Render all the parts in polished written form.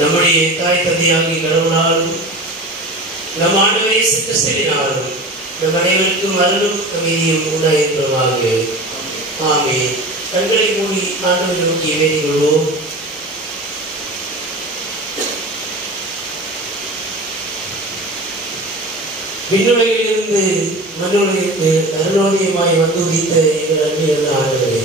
நம்முடைய தாய் தந்தையாகிய கடவுளாலும் நம் ஆண்டவர் இயேசு கிறிஸ்துவினாலும் நம் அனைவருக்கும் அருளும் அமைதியும் உண்டாயிருப்பதாக. ஆமென். கண்களை மூடி ஆண்டவரை நோக்கி வேண்டிக் கொள்வோம். விண்ணுலகிலிருந்து மண்ணுலகிற்கு அருளோடியமாய் வந்து உதித்த எங்கள் அன்பில் ஆண்டவரே,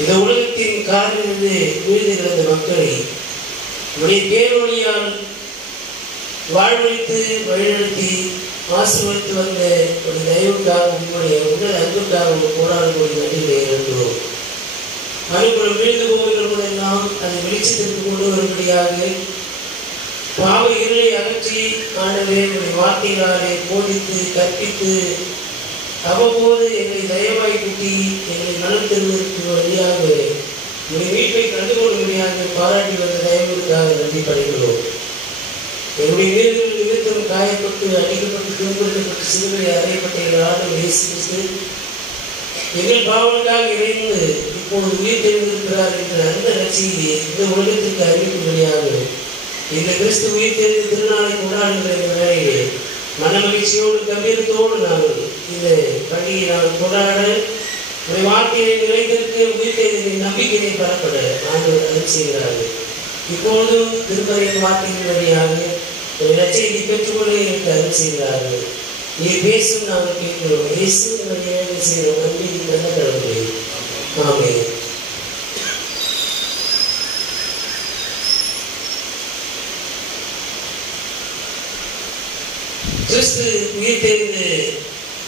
இந்த உலகத்தின் காரிலிருந்து வீழ்ந்து கிடந்த மக்களை உடைய பேரொழியால் வாழ்வழித்து வழிநடத்தி ஆசீர்வதித்து வந்த ஒரு தயவுக்காக உங்களுடைய உடல் அன்புக்காக ஒரு போராடக்கூடிய நன்றிகளை இருக்கிறோம். மறுபுறம் வீழ்ந்து போகின்ற போதெல்லாம் அதை வெளிச்சத்திற்கு கொண்டு வரும்படியாக பாவ இருளை அகற்றி ஆண்டவரே உடைய வார்த்தைகளாலே போதித்து கற்பித்து அவ்வப்போது எங்களை தயவாய் கூட்டி எங்களை மனம் தெரிவதற்கு வழியாக உடைய மீட்பை கண்டுகொள்ளும்படியாக பாராட்டி வந்த தயவுக்காக நன்றி படைக்கிறோம். என்னுடைய வீரர்கள் நிமித்தம் காயப்பட்டு அடிக்கப்பட்டு துன்புறுத்தப்பட்டு சிறுமையை அறையப்பட்ட எங்கள் ஆண்டவர் இயேசு கிறிஸ்து எங்கள் பாவங்களுக்காக இணைந்து இப்போது உயிர் தெரிந்திருக்கிறார் என்ற அந்த நற்செய்தியை இந்த உலகத்திற்கு அறிவிக்கும்படியாக இந்த கிறிஸ்து உயிர் தெரிந்த திருநாளை கொண்டாடுகிற இந்த வேளையிலே மனமகிழ்ச்சியோடு கம்பீரத்தோடு நாங்கள் இந்த பண்டிகையை நாங்கள் கொண்டாட உடைய வார்த்தையை நிறைந்திருக்க உயிர் தெரிந்த நம்பிக்கையை பரப்பட ஆண்டவர் அருள் செய்கிறார்கள். இப்பொழுதும் திருப்பதியின் வார்த்தையின் வழியாக ஒரு நற்செய்தி பெற்றுக்கொள்ள எனக்கு அருள் செய்கிறார்கள். நீ பேசும் நாங்கள் கேட்கிறோம். இயேசு வழியாக செய்கிறோம். அன்பின் நல்ல கடவுளே, ஆமென். கிறிஸ்து உயிர் தெரிந்த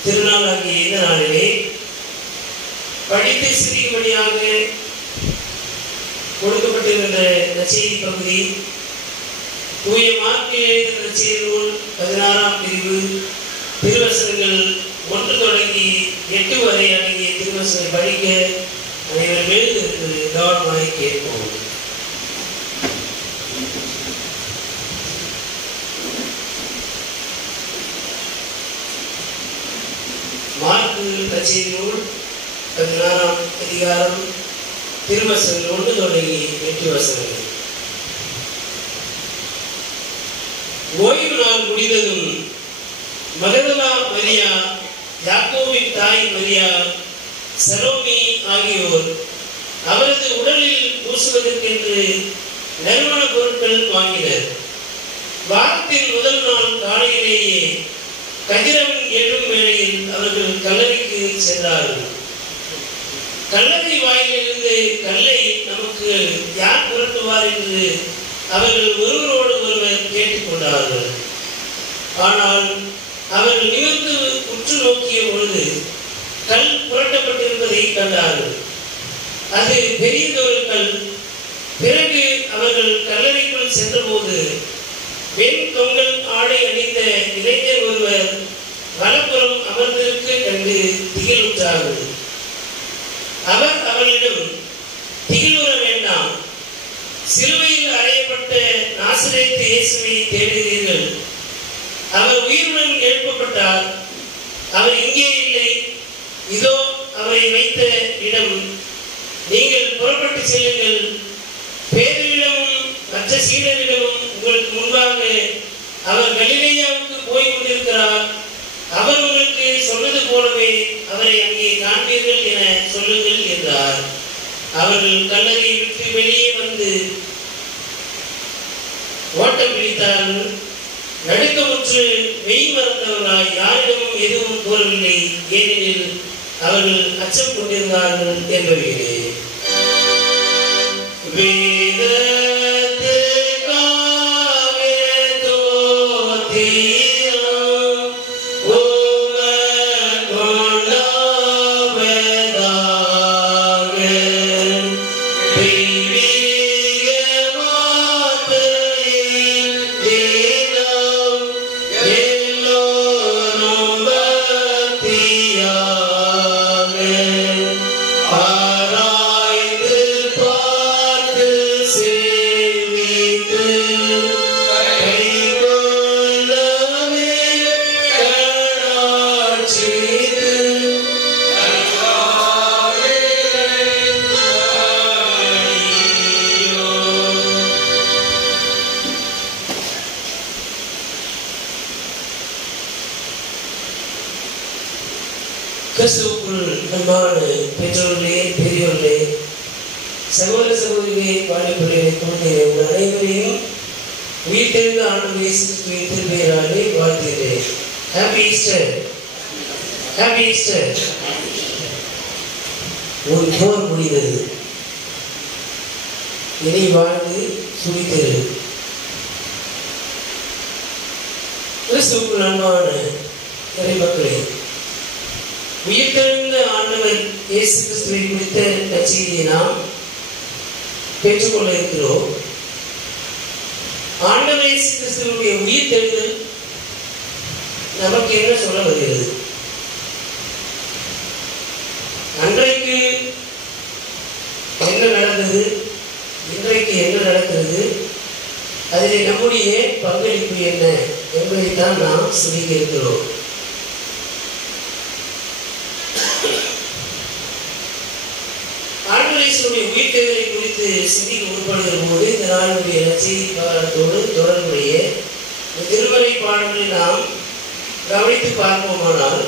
திருநாளாகிய இந்த நாளிலே படித்து சிறியபடியாக கொடுக்கப்பட்டிருக்கின்ற நற்செய்தி பகுதி தூய மார்க்கு எழுதிய நற்செய்தி நூல் 16ஆம் பிரிவு திருவசனங்கள் 1 தொடங்கி 8 வரை அடங்கிய திருவசனங்கள் படிக்க அனைவரும் எழுந்திருந்து கவனமாய் கேட்போம். மார்க்கு நற்செய்தி நூல் 16ஆம் அதிகாரம் திருவசனங்கள் 1 தொடங்கி 8 வசனங்கள். ஓய்வு நாள் முடிந்ததும் மகதலா மரியா, யாக்கோபின் தாய் மரியா, சலோமி ஆகியோர் அவரது உடலில் பூசுவதற்கென்று நறுமண பொருட்கள் வாங்கினர். வாரத்தின் முதல் நாள் காலையிலேயே கதிரவன் எழும் வேளையில் அவர்கள் கல்லறைக்கு சென்றார்கள். கல்லறை வாயிலிருந்து கல்லை நமக்கு யார் புரட்டுவார் என்று அவர்கள் ஒருவரோடு ஒருவர் கேட்டுக்கொண்டார்கள். ஆனால் அவர்கள் நிமிர்ந்து உற்று நோக்கிய பொழுது கல் புரட்டப்பட்டிருப்பதை கண்டார்கள். அது பெரியதொரு கல். பிறகு அவர்கள் கல்லறைக்குள் சென்றபோது வெண் தொங்கல் ஆடை அணிந்த இளைஞர் ஒருவர் வலப்புறம் அமர்ந்திருக்க கண்டு திகிலுற்றார்கள். அவர் அவர்களிடம், திகிலுற வேண்டாம், சிலுவையில் அறையப்பட்ட நாசரேத்து இயேசுவை தேடுகிறீர்கள். அவர் உயிருடன் எழுப்பப்பட்டார். அவர் இங்கே இல்லை. இதோ அவரை வைத்த இடம். நீங்கள் புறப்பட்டு செல்லுங்கள். பேதுருவிடமும் மற்ற சீடரிடமும் உங்களுக்கு முன்பாக அவர் கலிலேயாவுக்கு போய் கொண்டிருக்கிறார். அவர் உங்களுக்கு சொன்னது போலவே அவரை அங்கே காண்பீர்கள் என சொல்லுங்கள் என்றார். அவர்கள் கல்லறையை விட்டு வெளியே வந்து ஓட்டம் பிடித்தார்கள். நடுக்கமுற்று மெய் மறந்தவர்களாய் யாரிடமும் எதுவும் கூறவில்லை. ஏனெனில் அவர்கள் அச்சம் கொண்டிருந்தார்கள் என்பவையே. ஆராய்ந்து பார்த்து கிறிஸ்துவுக்குள் அன்பான பெற்றோர்களே, பெரியோர்களே, சகோதர சகோதரிகளே, வாலிபர்களே, குழந்தைகளே, உங்கள் அனைவரையும் உயிர்த்தெழுந்த ஆண்டவர் இயேசு கிறிஸ்துவின் திருப்பெயராலே வாழ்த்துகிறேன். Happy Easter, happy Easter. ஒரு போர் முடிந்தது, இனி வாழ்ந்து சுழித்தது. கிறிஸ்துவுக்குள் அன்பான இறைமக்களே, உயிர்த்தெழுந்த ஆண்டவர் இயேசு கிறிஸ்துவை குறித்த நற்செய்தியை நாம் பெற்றுக்கொள்ள இருக்கிறோம். ஆண்டவர் இயேசு கிறிஸ்துவினுடைய உயிர்த்தெழுதல் நமக்கு என்ன சொல்ல வருகிறது? அன்றைக்கு என்ன நடந்தது, இன்றைக்கு என்ன நடக்கிறது, அதில் நம்முடைய பங்களிப்பு என்ன என்பதைத்தான் நாம் சிந்திக்க இருக்கிறோம். ஆண்டவருடைய உயிர்த்தெழுதலை குறித்து சிந்திக்க முற்படுகிற போது இந்த நாளுடைய நற்செய்தி பாடத்தோடு தொடர்புடைய திருமறை பாடல்களை நாம் கவனித்து பார்ப்போமானால்,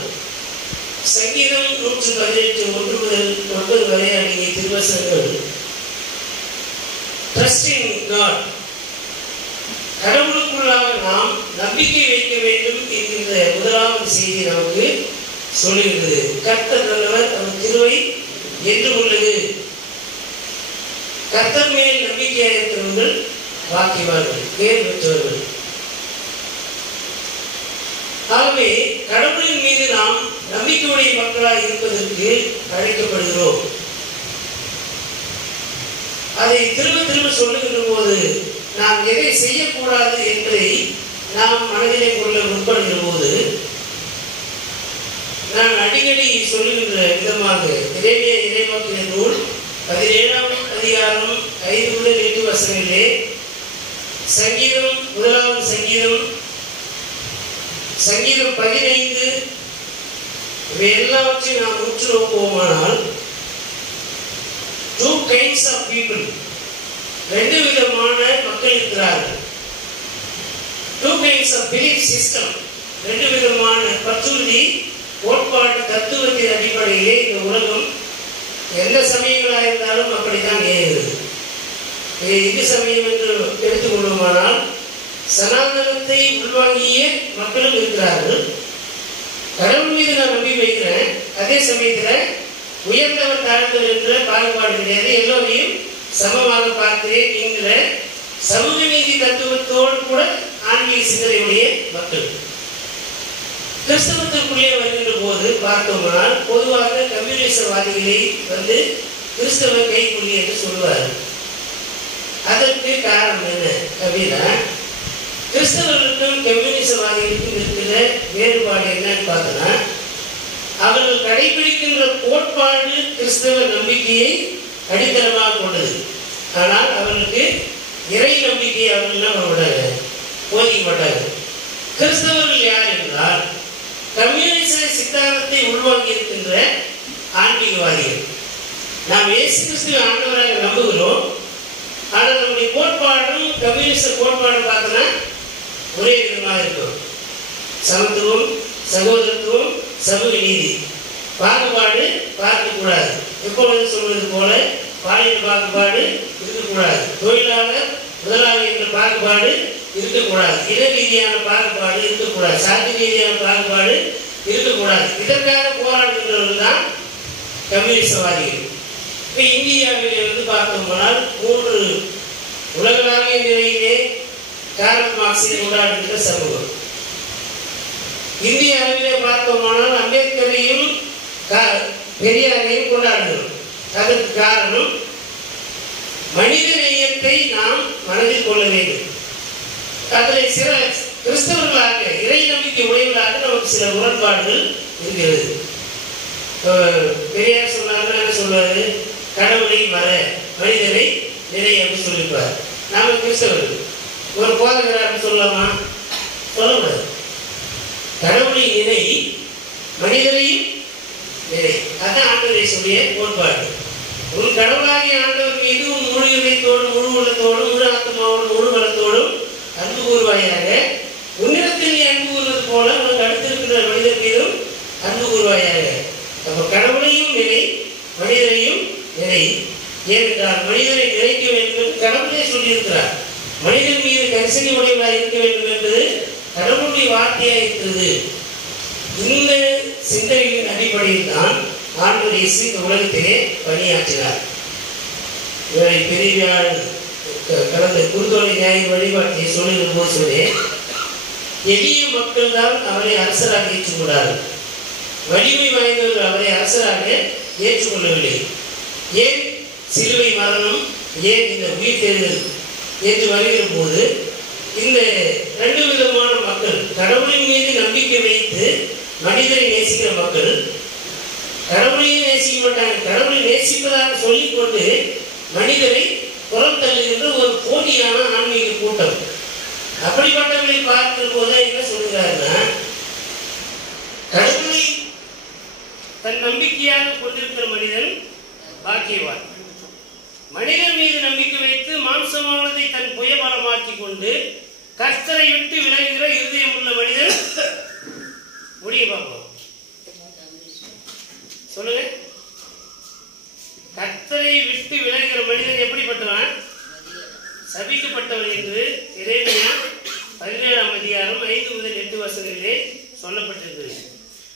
சங்கீதம் 118 1 முதல் 9 வரை அடங்கிய திருவசனங்கள் ட்ரஸ்ட் இன் காட், கடவுளுக்குள்ளாக நாம் நம்பிக்கை வைக்க வேண்டும் என்கின்ற முதலாவது செய்தி நமக்கு சொல்லுகிறது. கர்த்தர் நல்லவர், அவர் கிருபை என்றும் உள்ளது. கர்த்தர் மேல் நம்பிக்கையாக இருக்கிறவர்கள் பாக்கியவான்கள், பேர் பெற்றவர்கள். ஆகவே கடவுளின் மீது நாம் நம்பிக்கையுடைய மக்களாக இருப்பதற்கு அழைக்கப்படுகிறோம். அதை திரும்ப திரும்ப சொல்லுகின்ற போது நாம் எதை செய்யக்கூடாது என்பதை நாம் மனதிலே கொள்ள முற்படுகிற போது நான் அடிக்கடி சொல்லுகின்ற விதமாக எரேமியா இறைவாக்கின நூல் 17ஆம் அதிகாரம் 5 முதல் 8 வசனங்களிலே, சங்கீதம் 1ஆம் சங்கீதம், சங்கீதம் 15 இவை எல்லாவற்றையும் நாம் உற்று நோக்குவோமானால், 2 kinds of people, 2 விதமான மக்கள் இருக்கிறார்கள். 2 kinds of belief system, 2 விதமான பற்றுறுதி கோட்பாட்டு தத்துவத்தின் அடிப்படையிலே இந்த உலகம் எந்த சமயங்களாக இருந்தாலும் அப்படித்தான் இயங்குகிறது. இந்து சமயம் என்று எடுத்துக்கொள்வோமானால் சனாதனத்தை உள்வாங்கிய மக்களும் இருக்கிறார்கள். கடவுள் மீது நான் நம்பி வைக்கிறேன், அதே சமயத்தில் உயர்ந்தவர் தாழ்ந்தவர் என்ற பாகுபாடு கிடையாது, எல்லோரையும் சமமாக பார்க்கிறேன் என்கிற சமூக நீதி தத்துவத்தோடு கூட ஆன்மீக சிந்தனையுடைய மக்கள். கிறிஸ்தவத்திற்குள்ளே வருகின்ற போது பார்த்தோம்னால் பொதுவாக கம்யூனிசவாதிகளை வந்து கிறிஸ்தவ கைக்குள்ளி என்று சொல்வார். அதற்கு காரணம் என்ன அப்படின்னா, கிறிஸ்தவர்களுக்கும் கம்யூனிசவாதிகளுக்கும் இருக்கிற வேறுபாடு என்னன்னு பார்த்தோன்னா, அவர்கள் கடைபிடிக்கின்ற கோட்பாடு கிறிஸ்தவ நம்பிக்கையை அடித்தளமாக கொண்டது. ஆனால் அவர்களுக்கு இறை நம்பிக்கையை அவர்கள் என்ன பண்ண மாட்டாங்க, போதிக்க மாட்டாங்க. கிறிஸ்தவர்கள் யார் என்றால் கம்யூனிச சித்தாந்தத்தை உள்வாங்கி இருக்கின்ற ஆன்மீகவாதிகள். நாம் இயேசு கிறிஸ்துவை ஆண்டவராக நம்புகிறோம், ஆனால் நம்முடைய கோட்பாடும் கம்யூனிச கோட்பாடு பார்த்தோன்னா ஒரே விதமாக இருக்கும். சமத்துவம், சகோதரத்துவம், சமூக நீதி, பாகுபாடு பார்க்கக்கூடாது. எப்பொழுது சொல்வது போல பாலின பாகுபாடு இருக்கக்கூடாது, தொழிலாளர் முதலாளி என்ற பாகுபாடு இருக்கக்கூடாது, இன ரீதியான பாகுபாடு இருக்கக்கூடாது, சாதி ரீதியான பாகுபாடு இருக்கக்கூடாது. இதற்காக போராடுகின்றவர்கள் தான் கம்யூனிசவாதிகள். இப்போ இந்தியாவிலே வந்து பார்த்தோம்னால் 3 உலகளாவிய நிலையிலே கார்ல் மார்க்ஸை கொண்டாடுகின்ற சமூகம். இந்திய அளவிலே பார்த்தோமானால் அம்பேத்கரையும் பெரியாரையும் கொண்டாடுகிறோம். அதற்கு காரணம் மனித நேயத்தை நாம் மனதில் கொள்ள வேண்டும். அதில் சில கிறிஸ்தவர்களாக இறை நம்பிக்கை உடையவர்களாக நமக்கு சில முரண்பாடுகள் இருக்கிறது. பெரியார் சொன்னார்கள், என்ன சொல்வாரு, கடவுளை மற மனிதனை நினை அப்படின்னு சொல்லியிருப்பார். நாம கிறிஸ்தவர்கள் ஒரு போதகர் அப்படின்னு சொல்லலாமா? சொல்லக்கூடாது. கடவுளை நினை, மனிதனையும் நினை, அதான் ஆண்டவரை சொல்லிய கோட்பாடு. உன் கடவுளாகிய ஆண்டவர் மீது உன் முழு இதயத்தோடும், முழு உள்ளத்தோடும், முழு ஆத்மாவோடும், முழு பலத்தோடும் அன்பு கூறுவாயாக. உன்னிடத்தில் நீ அன்பு கூறுவது போல உனக்கு அடுத்திருக்கிற மனிதர் மீதும் அன்பு கூறுவாயாக. இருக்கிறார். மனிதனை நினைக்க வேண்டும் கடவுளே சொல்லியிருக்கிறார். மனிதன் மீது கரிசனை உடையவராக இருக்க வேண்டும் என்பது கடவுளுடைய வார்த்தையாக இருக்கிறது. இந்த சிந்தனையின் அடிப்படையில் தான் ஆண்டவர் இயேசு இந்த உலகத்திலே பணியாற்றினார். இவரை பெரியவியாழ் கடந்த குருத்தோலை ஞாயிறு வழிபாட்டை சொல்லுகிற போது சொன்னேன், எளிய மக்கள் தான் அவரை அரசராக ஏற்றுக்கொண்டார்கள். வலிமை வாய்ந்தவர்கள் அவரை அரசராக ஏற்றுக்கொள்ளவில்லை. ஏன் சிலுவை மரணம், ஏன் இந்த உயிர் தேர்தல் என்று வருகிற போது இந்த ரெண்டு விதமான மக்கள், கடவுளின் மீது நம்பிக்கை வைத்து மனிதரை நேசிக்கிற மக்கள் கடவுளையும் நேசிக்க மாட்டாங்க. கடவுளை நேசிப்பதாக சொல்லிக்கொண்டு மனிதரை புறம் தள்ளுகின்ற ஒரு போட்டியான ஆன்மீக கூட்டம். அப்படிப்பட்டவர்களை பார்க்கிற போது என்ன சொல்கிறாருன்னா, கடவுளை தன் நம்பிக்கையாக கொண்டிருக்கிற மனிதன் பாக்கியவான். மனிதன் மீது நம்பிக்கை வைத்து மாம்சமானதை தன் புயபலமாக்கி கொண்டு கர்த்தரை விட்டு விலகுகிற இருதயம் உள்ள மனிதன் முடிய பார்ப்போம். சொல்லுங்க. கர்த்தரை விட்டு விலகுகிற மனிதன் எப்படிப்பட்டவன்? சபிக்கப்பட்டவன் என்று எரேமியா 17ஆம் அதிகாரம் 5 முதல் 8 வசனங்களிலே சொல்லப்பட்டிருக்கிறது.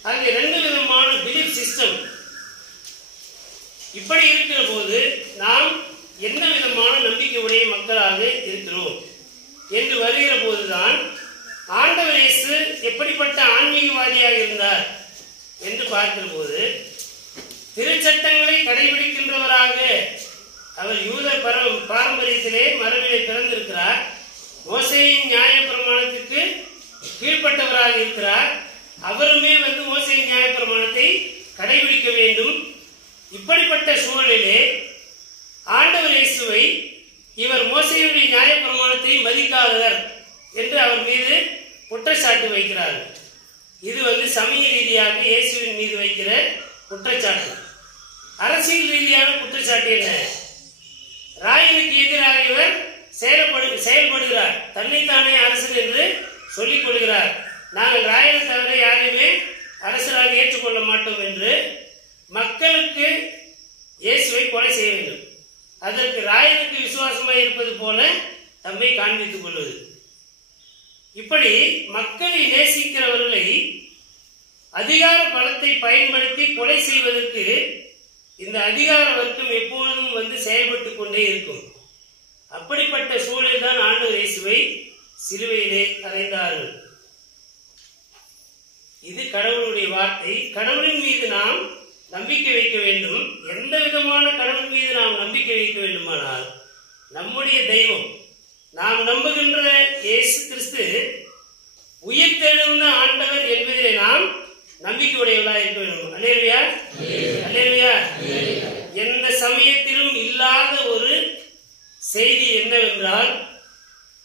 ஆகிய ரெண்டு விதமான பிலீஃப் சிஸ்டம். இப்படி இருக்கிற போது நாம் என்ன விதமான நம்பிக்கை உடைய மக்களாக இருக்கிறோம் என்று வருகிற போதுதான் ஆண்டவர் இயேசு எப்படிப்பட்ட ஆன்மீகவாதியாக இருந்தார் என்று பார்க்கிற போது, திருச்சட்டங்களை கடைபிடிக்கின்றவராக அவர் யூத பாரம்பரியத்திலே மரபிலே பிறந்திருக்கிறார். மோசேயின் நியாய பிரமாணத்திற்கு கீழ்ப்பட்டவராக இருக்கிறார். அவருமே மோசேயின் நியாய பிரமாணத்தை கடைபிடிக்க வேண்டும். இப்படிப்பட்ட சூழலிலே ஆண்டவர் இயேசுவை இவர் மோசேயுடைய நியாய பிரமாணத்தை மதிக்காதவர் என்று அவர் மீது குற்றச்சாட்டு வைக்கிறார்கள். இது சமய ரீதியாக இயேசுவின் மீது வைக்கிற குற்றச்சாட்டு. அரசியல் ரீதியான குற்றச்சாட்டு என்ன? ராயனுக்கு எதிராக இவர் செயல்படுகிறார். தன்னைத்தானே அரசன் என்று சொல்லிக் கொள்கிறார். நாங்கள் ராயனை தவிர யாரையுமே அரசராக ஏற்றுக்கொள்ள மாட்டோம் என்று மக்களுக்கு இயேசுவை கொலை செய்ய வேண்டும். அதற்கு ராயனுக்கு விசுவாசமாக இருப்பது போல தம்மை காண்பித்துக் கொள்வது. இப்படி மக்களை நேசிக்கிறவர்களை அதிகார பலத்தை பயன்படுத்தி கொலை செய்வதற்கு இந்த அதிகார வர்க்கம் எப்பொழுதும் செயல்பட்டுக் கொண்டே இருக்கும். அப்படிப்பட்ட சூழலில் தான் ஆண்டவர் இயேசுவை சிலுவையிலே அறைந்தார்கள். இது கடவுளுடைய வார்த்தை. கடவுளின் மீது நாம் நம்பிக்கை வைக்க வேண்டும். எந்த விதமான கடவுள் மீது நாம் நம்பிக்கை வைக்க வேண்டுமானால் நம்முடைய தெய்வம், நாம் நம்புகின்ற இயேசு கிறிஸ்து உயிர்த்தெழுந்த ஆண்டவர் என்பதிலே நாம் நம்பிக்கை உடையவர்களாக இருக்க வேண்டும். அல்லேலூயா, அல்லேலூயா. எந்த சமயத்திலும் இல்லாத ஒரு செய்தி என்னவென்றால்,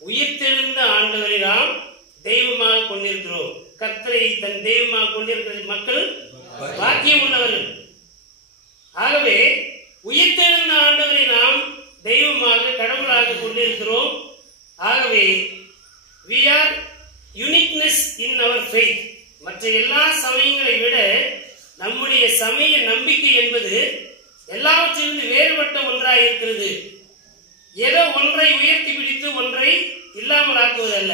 உயிர்த்தெழுந்த ஆண்டவரை நாம் தெய்வமாக கொண்டிருக்கிறோம். கர்த்தரை தன் தெய்வமாக கொண்டிருக்கிற மக்கள் பாக்கியம் உள்ளவர்கள். ஆகவே உயிர்த்தெழுந்த ஆண்டவரை நாம் தெய்வமாக கடவுளாக கொண்டிருக்கிறோம். ஆகவே we are uniqueness in our faith. மற்ற எல்லா சமயங்களை விட நம்முடைய சமய நம்பிக்கை என்பது எல்லாவற்றிலிருந்து வேறுபட்ட ஒன்றாக இருக்கிறது. ஏதோ ஒன்றை உயர்த்தி பிடித்து ஒன்றை இல்லாமல் ஆக்குவது அல்ல.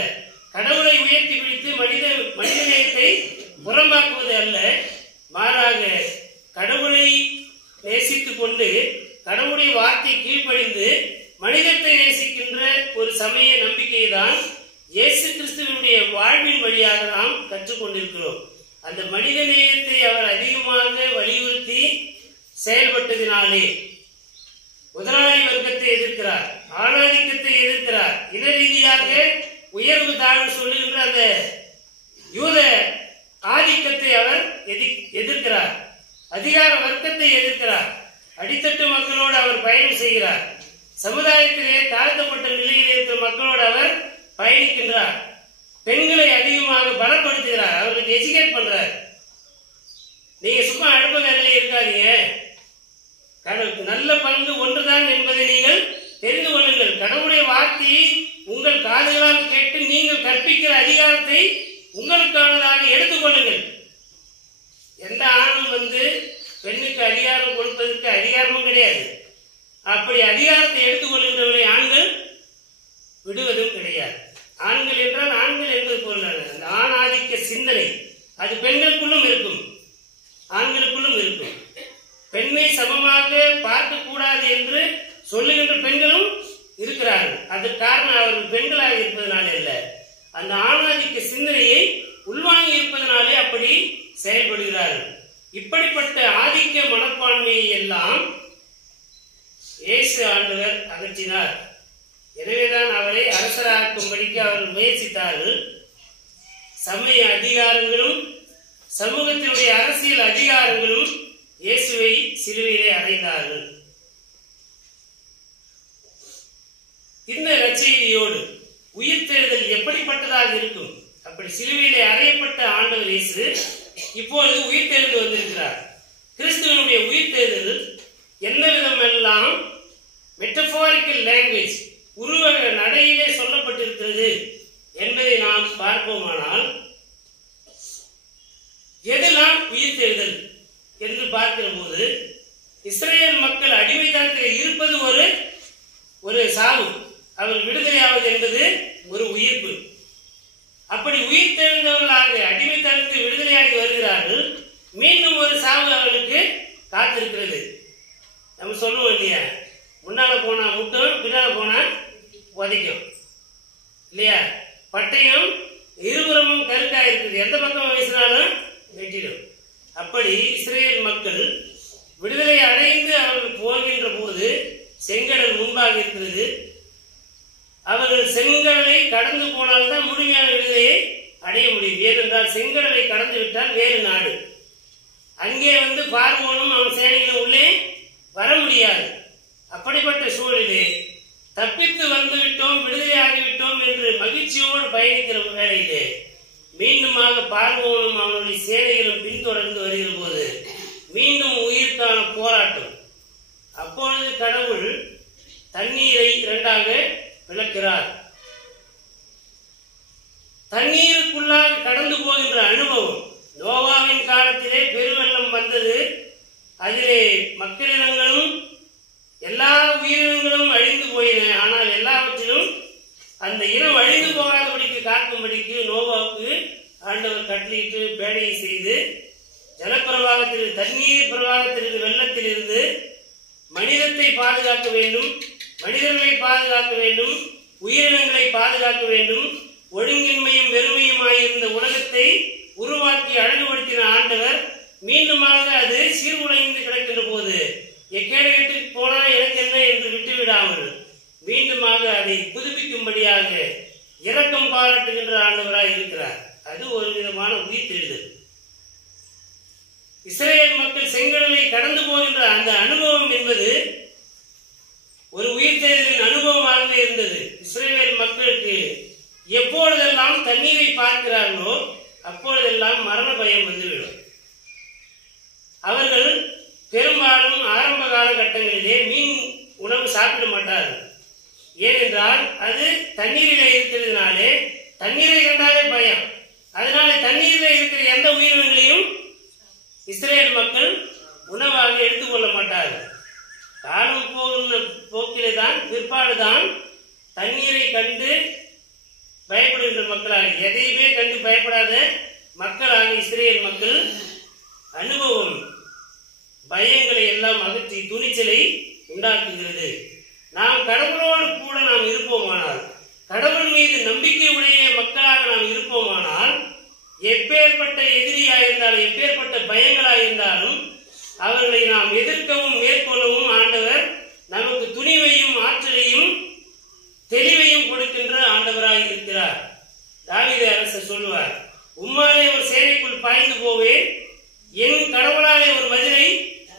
கடவுளை உயர்த்தி பிடித்து மனிதநேயத்தை புறம்பாக்குவது அல்ல. மாறாக கடவுளை நேசித்துக் கொண்டு கடவுளுடைய வார்த்தை கீழ்ப்படிந்து மனிதத்தை நேசிக்கின்ற ஒரு சமய நம்பிக்கையை தான் இயேசு கிறிஸ்துவினுடைய வாழ்வின் வழியாக நாம் கற்றுக்கொண்டிருக்கிறோம். அந்த மனித நேயத்தை அவர் அதிகமாக வலியுறுத்தி செயல்பட்டதினாலே முதலாளி வர்க்கத்தை எதிர்க்கிறார், ஆணாதிக்கத்தை எதிர்க்கிறார், இன ரீதியாக உயர்வு தாழ்வு சொல்லுகின்ற அந்த யூத ஆதிக்கத்தை அவர் எதிர்க்கிறார், அதிகார வர்க்கத்தை எதிர்க்கிறார், அடித்தட்டு மக்களோடு அவர் பயணம் செய்கிறார், சமுதாயத்திலே தாழ்த்தப்பட்ட நிலையில் இருக்கிற மக்களோடு அவர் பயணிக்கின்றார், பெண்களை அதிகமாக பலப்படுத்துகிறார், அவர்களுக்கு எஜுகேட் பண்றார். நீங்க சும்மா அடுப்பகரிலே இருக்காதீங்க, நல்ல பங்கு ஒன்றுதான் என்பதை நீங்கள் தெரிந்து கொள்ளுங்கள். கடவுளுடைய வார்த்தையை உங்கள் காதுகளால் கேட்டு நீங்கள் கற்பிக்கிற அதிகாரத்தை உங்களுக்கானதாக எடுத்துக்கொள்ளுங்கள். எந்த ஆணும் பெண்ணுக்கு அதிகாரம் கொடுப்பதற்கு அதிகாரமும் கிடையாது. அப்படி அதிகாரத்தை எடுத்துக்கொள்கின்றவர்களை ஆண்கள் விடுவதும் கிடையாது. ஆண்கள் என்றால் ஆண்கள் என்பது பொருள். அந்த ஆண் ஆதிக்க சிந்தனை அது பெண்களுக்குள்ளும் இருக்கும், ஆண்களுக்குள்ளும் இருக்கும். பெண்ணை சமமாக பார்க்கக்கூடாது என்று சொல்லுகின்ற பெண்களும் இருக்கிறார்கள். அதற்கு காரணம் அவர்கள் பெண்களாக இருப்பதனாலே அல்ல, அந்த ஆணாதிக்க சிந்தனையை உள்வாங்கி இருப்பதனாலே அப்படி செயல்படுகிறார்கள். இப்படிப்பட்ட ஆதிக்க மனப்பான்மையை எல்லாம் இயேசு ஆண்டவர் அகற்றினார். எனவேதான் அவரை அரசராக்கும்படிக்கு அவர்கள் முயற்சித்தார்கள். சமய அதிகாரங்களும் சமூகத்தினுடைய அரசியல் அதிகாரங்களும் இயேசுவை சிலுவையிலே அறைந்தார்கள். இந்த நற்செய்தியோடு உயிர்த்தெழுதல் எப்படிப்பட்டதாக இருக்கும்? அப்படி சிலுவையிலே அறையப்பட்ட ஆண்டவர் இயேசு இப்பொழுது உயிர்த்தெழுந்து வந்திருக்கிறார். கிறிஸ்துவனுடைய உயிர்த்தெழுதல் எந்த விதமெல்லாம் மெட்டபாரிக்கல் லாங்குவேஜ் உருவக நடையிலே சொல்லப்பட்டிருக்கிறது என்பதை நாம் பார்ப்போமானால், எதெல்லாம் உயிர்த்தெழுதல் என்று பார்க்கிற போது, இஸ்ரேல் மக்கள் அடிமைத்தனத்தில் இருப்பது ஒரு சாவு, அவர் விடுதலையாவது என்பது ஒரு உயிர்ப்பு. அப்படி உயிர்த்தெழுந்தவர்களாக அடிமைத்தனத்தில் விடுதலையாகி வருகிறார்கள். மீண்டும் ஒரு சாவு அவர்களுக்கு காத்திருக்கிறது. நம்ம சொல்லுவோம் இல்லையா, முன்னால போனா முட்டும் பின்னால போனா உதைக்கும் இல்லையா? பட்டயம் இருபுறமும் கருக்கா இருக்குது, எந்த பக்கம் வீசினாலும் வெட்டிடும். அப்படி இஸ்ரேல் மக்கள் விடுதலை அடைந்து அவர்கள் போகின்ற போது செங்கடல் முன்பாக இருக்கிறது. அவர்கள் செங்கடலை கடந்து போனால்தான் முழுமையான விடுதலையை அடைய முடியும். ஏனென்றால் செங்கடலை கடந்து விட்டால் வேறு நாடு, அங்கே பார்வோனும் அவன் சேனைகளும் உள்ளே வர முடியாது. அப்படிப்பட்ட சூழலிலே தப்பித்து வந்துவிட்டோம், விடுதலையாகிவிட்டோம் என்று மகிழ்ச்சியோடு பயணிக்கிற வேளையிலே மீண்டுமாக பார்வோனும் அவனுடைய சேனைகளும் பின்தொடர்ந்து வருகிற போது மீண்டும் உயிர்க்கான போராட்டம். அப்பொழுது கடவுள் தண்ணீரை இரண்டாக விளக்கிறார். தண்ணீருக்குள்ளாக கடந்து போகின்ற அனுபவம். நோவாவின் காலத்திலே பெருவெள்ளம் வந்தது, அதிலே மக்களினங்களும் எல்லா உயிரினங்களும் அழிந்து போயின. ஆனால் எல்லாவற்றிலும் அந்த இனம் அழிந்து போகாதபடிக்கு காக்கும்படிக்கு நோவாவுக்கு ஆண்டவர் கட்டளையிட்டு பேடையை செய்து ஜலப்பிரவாகத்தில் தண்ணீர் பிரவாகத்திலிருந்து வெள்ளத்திலிருந்து மனிதத்தை பாதுகாக்க வேண்டும், மனிதர்களை பாதுகாக்க வேண்டும், உயிரினங்களை பாதுகாக்க வேண்டும். ஒழுங்கின்மையும் வெறுமையுமாயிருந்த உலகத்தை உருவாக்கி அழகுபடுத்தின ஆண்டவர் மீண்டுமாக அது சீர்குலைந்து கிடக்கின்ற போது எக்கேடு கெட்டு போனா எனக்கு என்ன என்று விட்டுவிடாமல் மீண்டுமாக அதை புதுப்பிக்கும்படியாக இரக்கம் பாராட்டுகின்ற ஆண்டவராய் இருக்கிறார். அது ஒரு விதமான உயிர்த்தெழுதல். இஸ்ரேல் மக்கள் செங்கடலை கடந்து போகின்ற அந்த அனுபவம் என்பது ஒரு உயிர்த்தெழுதலின் அனுபவமாகவே இருந்தது. இஸ்ரேல் மக்களுக்கு எப்பொழுதெல்லாம் தண்ணீரை பார்க்கிறார்களோ அப்பொழுதெல்லாம் மரண பயம் வந்துவிடும். அவர்கள் பெரும்பாலும் ஆரம்ப காலகட்டங்களிலே மீன் உணவு சாப்பிட மாட்டார்கள். ஏனென்றால் அது தண்ணீரிலே இருக்கிறதுனாலே தண்ணீரை கண்டாலே பயம். அதனால தண்ணீரிலே இருக்கிற எந்த உயிரினங்களையும் இஸ்ரேல் மக்கள் உணவாக எடுத்துக்கொள்ள மாட்டார்கள். காலம் போகிற போக்கிலே தான் பிற்பாடுதான் தண்ணீரை கண்டு பயப்படுகின்ற மக்களாக, எதையுமே கண்டு பயப்படாத மக்களாக இஸ்ரேல் மக்கள் அனுபவம் பயங்களை எல்லாம் அகற்றி துணிச்சலை உண்டாக்குகிறது. நாம் கடவுளோடு கூட நாம் இருப்போமானால், கடவுள் மீது நம்பிக்கை உடைய மக்களாக நாம் இருப்போமானால், எப்பேற்பட்ட எதிரியாயிருந்தாலும் எப்பேற்பட்ட பயங்களாயிருந்தாலும் அவர்களை நாம் எதிர்க்கவும் மேற்கொள்ளவும் ஆண்டவர் நமக்கு துணிவையும் ஆற்றலையும் தெளிவையும் கொடுக்கின்ற ஆண்டவராய் இருக்கிறார். தாவீது அரசர் சொல்லுவார், உம்மாலே ஒரு சேனைக்குள் பாய்ந்து போவேன், என் கடவுளாலே ஒரு மதிலை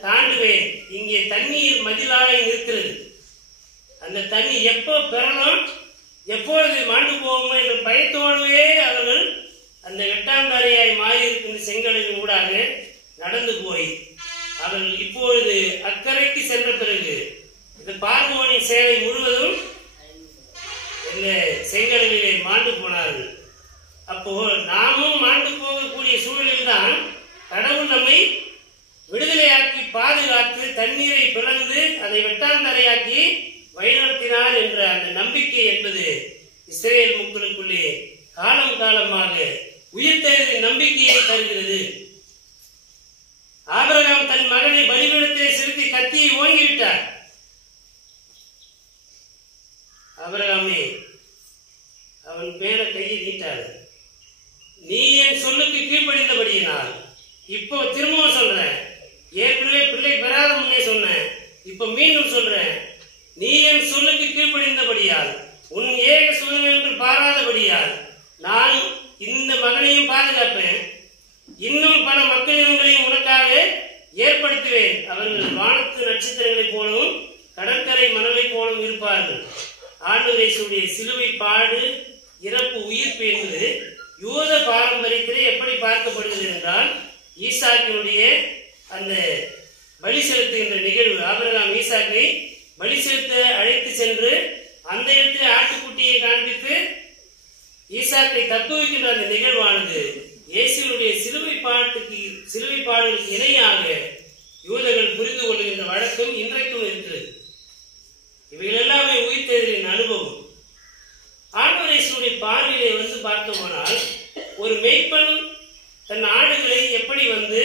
தாண்டுவேன். இங்கே தண்ணீர் மதிலாய் நிற்கிறது. அந்த தண்ணி எப்போ பெறணும், எப்பொழுது மாண்டு போவோமோ என்ற பயத்தோடுவே அவர்கள் அந்த வெட்டாந்தாரியாய் மாறி இருக்கின்ற செங்கடலின் ஊடாக நடந்து போய் அவர்கள் இப்பொழுது அக்கறைக்கு சென்ற பிறகு இந்த பார்வோனின் சேனை முழுவதும் இந்த செங்கடலிலே மாண்டு போனார்கள். அப்போ நாமும் மாண்டு போகக்கூடிய சூழலில் தான் கடவுள் நம்மை விடுதலையாக்கி பாதுகாத்து தண்ணீரை பிளந்து அதை வெட்டாந்தரையாக்கி வழிநடத்தினார் என்ற அந்த நம்பிக்கை என்பது இஸ்ரேல் மக்களுக்குள்ளே காலம் காலமாக உயிர்த்தெழுதலின் நம்பிக்கையை தருகிறது. ஆபிரகாம் தன் மகனை பலிபீடத்திலே செலுத்தி கத்தியை ஓங்கிவிட்டார். ஆபிரகாமே அவன் மேல கையை நீட்டாரு. நீ என் சொல்லுக்கு கீழ்ப்படிந்தபடியினால், இப்போ திரும்பவும் சொல்றேன், ஏற்கனவே பிள்ளை பெறாத முன்னே சொன்னேன், இப்ப மீண்டும் சொல்றேன், நீ என் சொல்லுக்கு கீழ்ப்படிந்தபடியால், உன் ஏக சுதன் என்று பாராதபடியால் நான் இந்த மகனையும் பாதுகாப்பேன், இன்னும் பல மக்கள் இனங்களையும் உனக்காக ஏற்படுத்துவேன். அவர்கள் வானத்து நட்சத்திரங்களைப் போலவும் கடற்கரை மணலைப் போலவும் இருப்பார்கள். ஆண்டவர் இயேசுவுடைய சிலுவை பாடு, இறப்பு, உயிர்ப்பு என்பது யூத பாரம்பரியத்திலே எப்படி பார்க்கப்படுகிறது என்றால், ஈசாக்கினுடைய அந்த பலி செலுத்துகின்ற நிகழ்வு, ஆபிரகாம் ஈசாக்கை பலி செலுத்த அழைத்து சென்று அந்த இடத்தில் ஆட்டுக்குட்டியை காண்பித்து ஈசாக்கை தப்புவிக்கின்ற அந்த நிகழ்வானது இயேசுவினுடைய சிலுவை பாடுகளுக்கு இணையாக யூதர்கள் புரிந்து கொள்கின்ற வழக்கம் இன்றைக்கும் இருக்கிறது. இவைகள் எல்லாமே உயிர்த்தெழுதலின் அனுபவம். ஆண்டவர் இயேசுவுடைய பார்வையிலே வந்து பார்க்க போனால், ஒரு மேய்ப்பன் தன் ஆடுகளை எப்படி வந்து